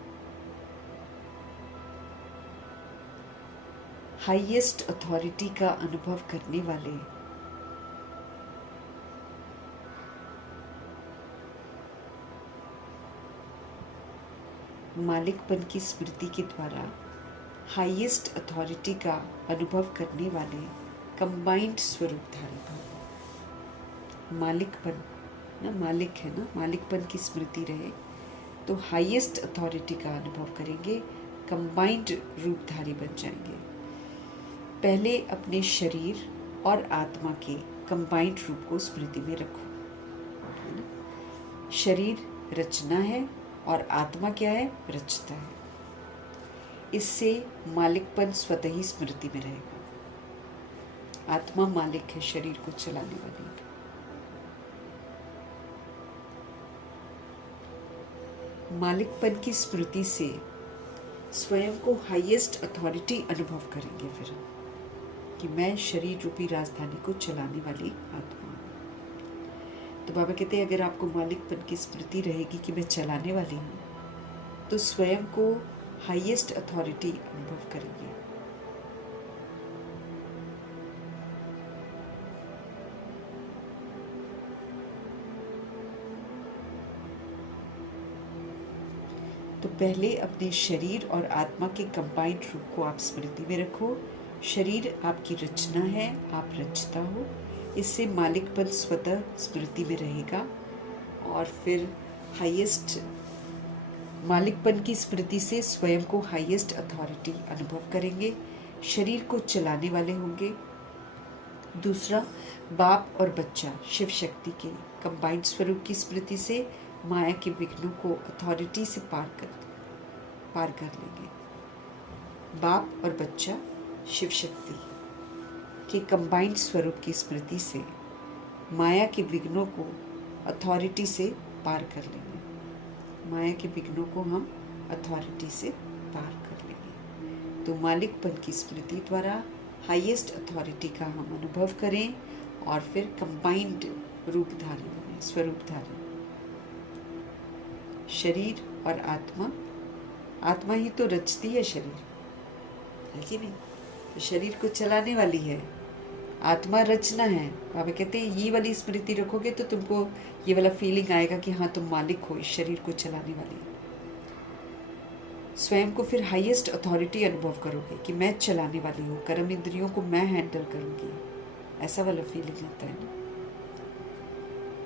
हाईएस्ट अथॉरिटी का अनुभव करने वाले मालिकपन की स्मृति के द्वारा हाईएस्ट अथॉरिटी का अनुभव करने वाले कंबाइंड स्वरूपधारी भव। मालिकपन ना, मालिक है ना, मालिकपन की स्मृति रहे तो हाईएस्ट अथॉरिटी का अनुभव करेंगे, कंबाइंड रूपधारी बन जाएंगे। पहले अपने शरीर और आत्मा के कंबाइंड रूप को स्मृति में रखो। शरीर रचना है और आत्मा क्या है? रचता है। इससे मालिकपन स्वतः ही स्मृति में रहेगा। आत्मा मालिक है शरीर को चलाने वाली। मालिकपन की स्मृति से स्वयं को हाईएस्ट अथॉरिटी अनुभव करेंगे फिर कि मैं शरीर रूपी राजधानी को चलाने वाली आत्मा हूँ। तो बाबा कहते हैं अगर आपको मालिकपन की स्मृति रहेगी कि मैं चलाने वाली हूँ, तो स्वयं को हाईएस्ट अथॉरिटी अनुभव करेंगे। तो पहले अपने शरीर और आत्मा के कंबाइंड रूप को आप स्मृति में रखो। शरीर आपकी रचना है, आप रचता हो। इससे मालिकपन स्वतः स्मृति में रहेगा और फिर हाईएस्ट मालिकपन की स्मृति से स्वयं को हाईएस्ट अथॉरिटी अनुभव करेंगे। शरीर को चलाने वाले होंगे। दूसरा, बाप और बच्चा शिव शक्ति के कंबाइंड स्वरूप की स्मृति से माया के विघ्नों को अथॉरिटी से पार कर लेंगे। बाप और बच्चा शिव शक्ति के कंबाइंड स्वरूप की स्मृति से माया के विघ्नों को अथॉरिटी से पार कर लेंगे। माया के विघ्नों को हम अथॉरिटी से पार कर लेंगे। तो मालिकपन की स्मृति द्वारा हाईएस्ट अथॉरिटी का हम अनुभव करें और फिर कंबाइंड रूप धारण बने, स्वरूप धारण। शरीर और आत्मा ही तो रचती है शरीर, है कि नहीं? तो शरीर को चलाने वाली है, आत्मा रचना है। बाबा कहते हैं ये वाली स्मृति रखोगे तो तुमको ये वाला फीलिंग आएगा कि हाँ तुम मालिक हो इस शरीर को चलाने वाली। स्वयं को फिर हाईएस्ट अथॉरिटी अनुभव करोगे कि मैं चलाने वाली हूँ, कर्म इंद्रियों को मैं हैंडल करूँगी, ऐसा वाला फीलिंग आता है ना।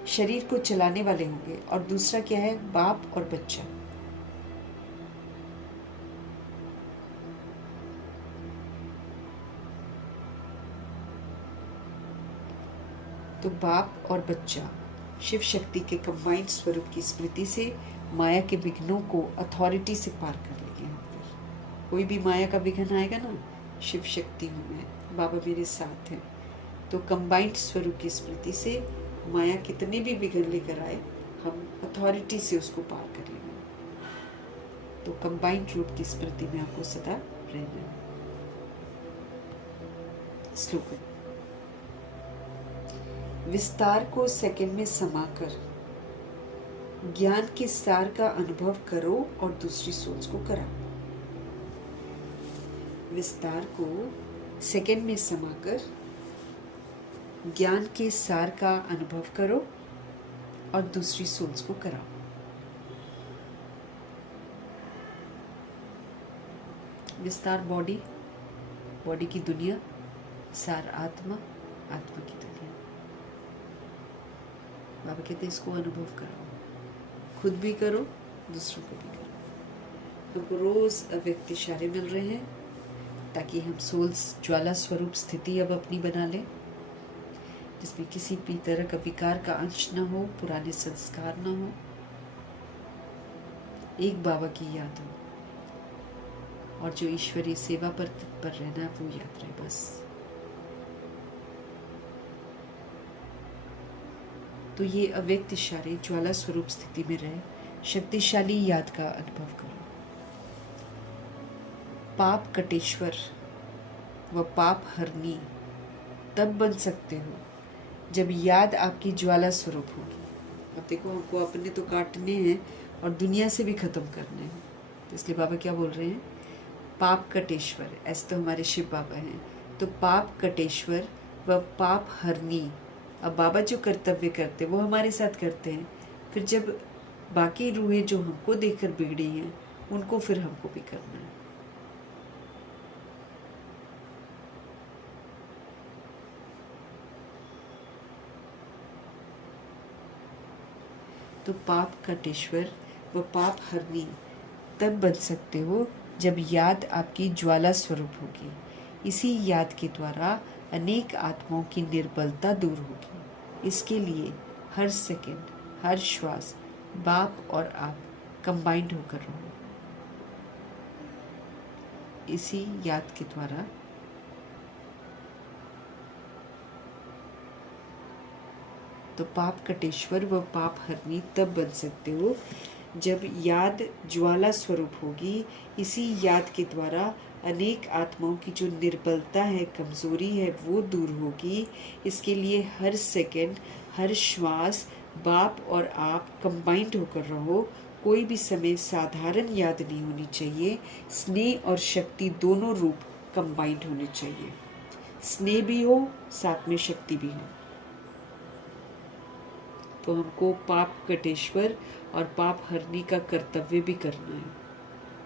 शरीर को चलाने वाले होंगे। और दूसरा क्या है? बाप और बच्चा। तो बाप और बच्चा शिव शक्ति के कंबाइंड स्वरूप की स्मृति से माया के विघ्नों को अथॉरिटी से पार कर लेंगे हम। फिर कोई भी माया का विघ्न आएगा ना, शिव शक्ति हूँ मैं, बाबा मेरे साथ हैं, तो कंबाइंड स्वरूप की स्मृति से माया कितने भी विघ्न लेकर आए, हम अथॉरिटी से उसको पार कर लेंगे। तो कंबाइंड रूप की स्मृति में आपको सदा रहना है। श्लोक: विस्तार को सेकंड में समाकर ज्ञान के सार का अनुभव करो और दूसरी सोच को कराओ। विस्तार को सेकंड में समाकर ज्ञान के सार का अनुभव करो और दूसरी सोच को कराओ। विस्तार बॉडी की दुनिया, सार आत्मा की दुनिया। बाबा कहते इसको अनुभव करो, खुद भी करो, दूसरों को भी करो। हमको रोज अव्यक्त इशारे मिल रहे हैं ताकि हम सोल्स ज्वाला स्वरूप स्थिति अब अपनी बना लें, जिसमें किसी भी तरह का विकार का अंश न हो, पुराने संस्कार न हो, एक बाबा की याद हो और जो ईश्वरीय सेवा पर तत्पर रहना वो याद रहे बस। तो ये अव्यक्त इशारे ज्वाला स्वरूप स्थिति में रहे, शक्तिशाली याद का अनुभव करो। पाप कटेश्वर व पाप हरनी तब बन सकते हो जब याद आपकी ज्वाला स्वरूप होगी। अब देखो, हमको अपने तो काटने हैं और दुनिया से भी खत्म करने हैं, तो इसलिए बाबा क्या बोल रहे हैं? पाप कटेश्वर, ऐसे तो हमारे शिव बाबा हैं, तो पाप कटेश्वर व पाप हरनी। अब बाबा जो कर्तव्य करते वो हमारे साथ करते हैं, फिर जब बाकी रूहें जो हमको देखकर बिगड़ी हैं उनको फिर हमको भी करना है। तो पाप कटेश्वर व पाप हरनी तब बन सकते हो जब याद आपकी ज्वाला स्वरूप होगी। इसी याद के द्वारा अनेक आत्माओं की निर्बलता दूर होगी। इसके लिए हर सेकंड, हर श्वास बाप और आप कंबाइंड होकर रहो। इसी याद के द्वारा तो पाप कटेश्वर व पाप हरनी तब बन सकते हो जब याद ज्वाला स्वरूप होगी। इसी याद के द्वारा अनेक आत्माओं की जो निर्बलता है, कमजोरी है, वो दूर होगी। इसके लिए हर सेकंड, हर श्वास बाप और आप कंबाइंड होकर रहो। कोई भी समय साधारण याद नहीं होनी चाहिए। स्नेह और शक्ति दोनों रूप कंबाइंड होने चाहिए। स्नेह भी हो, साथ में शक्ति भी हो। तो हमको पाप कटेश्वर और पाप हरनी का कर्तव्य भी करना है।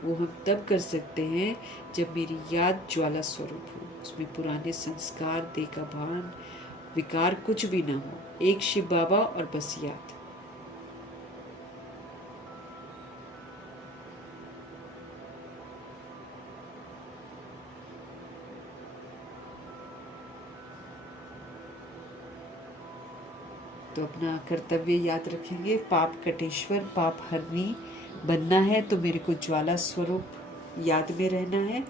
वो हम तब कर सकते हैं जब मेरी याद ज्वाला स्वरूप हो, उसमें पुराने संस्कार, देह का भान, विकार कुछ भी ना हो। एक शिव बाबा और बस याद। तो अपना कर्तव्य याद रखेंगे। पाप कटेश्वर, पाप हरनी बनना है तो मेरे को ज्वाला स्वरूप याद में रहना है।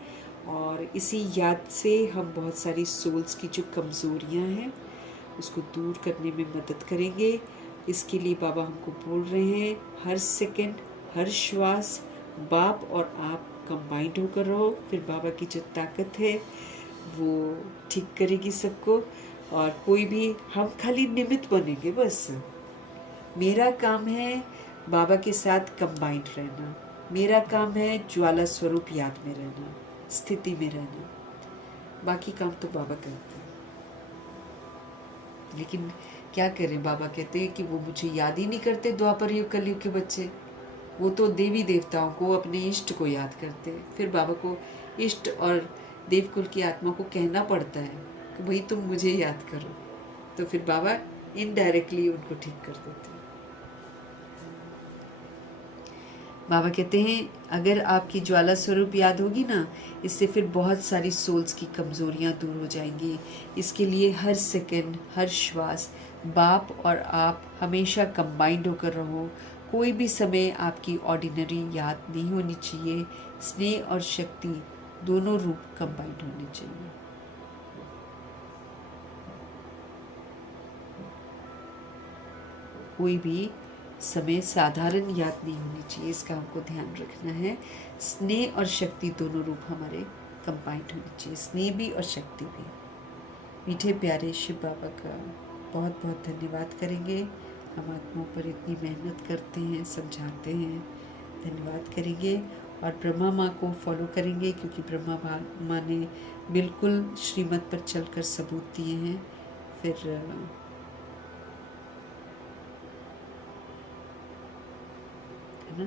और इसी याद से हम बहुत सारी सोल्स की जो कमज़ोरियाँ हैं उसको दूर करने में मदद करेंगे। इसके लिए बाबा हमको बोल रहे हैं हर सेकंड, हर श्वास बाप और आप कंबाइंड होकर रहो। फिर बाबा की जो ताकत है वो ठीक करेगी सबको। और कोई भी, हम खाली निमित्त बनेंगे बस। मेरा काम है बाबा के साथ कंबाइंड रहना। मेरा काम है ज्वाला स्वरूप याद में रहना, स्थिति में रहना। बाकी काम तो बाबा करते हैं। लेकिन क्या करें, बाबा कहते हैं कि वो मुझे याद ही नहीं करते। द्वापर युग कलयुग के बच्चे, वो तो देवी देवताओं को, अपने इष्ट को याद करते हैं। फिर बाबा को इष्ट और देवकुल की आत्मा को कहना पड़ता है कि भाई तुम मुझे याद करो। तो फिर बाबा इनडायरेक्टली उनको ठीक कर देते हैं। बाबा कहते हैं अगर आपकी ज्वाला स्वरूप याद होगी ना, इससे फिर बहुत सारी सोल्स की कमज़ोरियाँ दूर हो जाएंगी। इसके लिए हर सेकंड, हर श्वास बाप और आप हमेशा कंबाइंड होकर रहो। कोई भी समय आपकी ऑर्डिनरी याद नहीं होनी चाहिए। स्नेह और शक्ति दोनों रूप कंबाइंड होने चाहिए। कोई भी समय साधारण याद नहीं होनी चाहिए, इसका हमको ध्यान रखना है। स्नेह और शक्ति दोनों रूप हमारे कंबाइंड होने चाहिए, स्नेह भी और शक्ति भी। मीठे प्यारे शिव बाबा का बहुत बहुत धन्यवाद करेंगे। हम आत्माओं पर इतनी मेहनत करते हैं, समझाते हैं, धन्यवाद करेंगे। और ब्रह्मा माँ को फॉलो करेंगे क्योंकि ब्रह्मा माँ ने बिल्कुल श्रीमत पर चलकर सबूत दिए हैं। फिर है ना,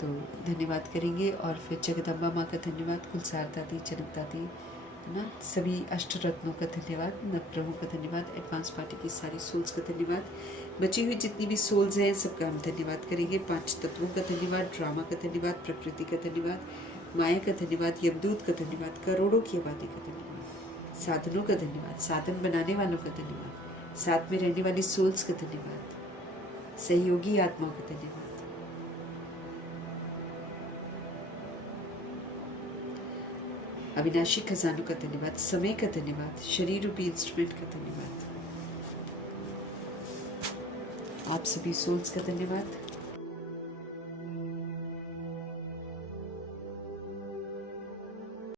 तो धन्यवाद करेंगे। और फिर जगदम्बा माँ का धन्यवाद, कुलसार दादी, जनक दादी, है ना, सभी अष्ट रत्नों का धन्यवाद, नवग्रहों का धन्यवाद, एडवांस पार्टी की सारी सोल्स का धन्यवाद, बची हुई जितनी भी सोल्स हैं सबका हम धन्यवाद करेंगे। 5 तत्वों का धन्यवाद, ड्रामा का धन्यवाद, प्रकृति का धन्यवाद, माया का धन्यवाद, यमदूत का धन्यवाद, करोड़ों की आबादी का धन्यवाद, साधनों का धन्यवाद, साधन बनाने वालों का धन्यवाद, साथ में रहने वाली सोल्स का धन्यवाद, सहयोगी आत्माओं का धन्यवाद, अविनाशी खजानों का धन्यवाद, समय का धन्यवाद, शरीर रूपी इंस्ट्रूमेंट का धन्यवाद, आप सभी सोल्स का धन्यवाद।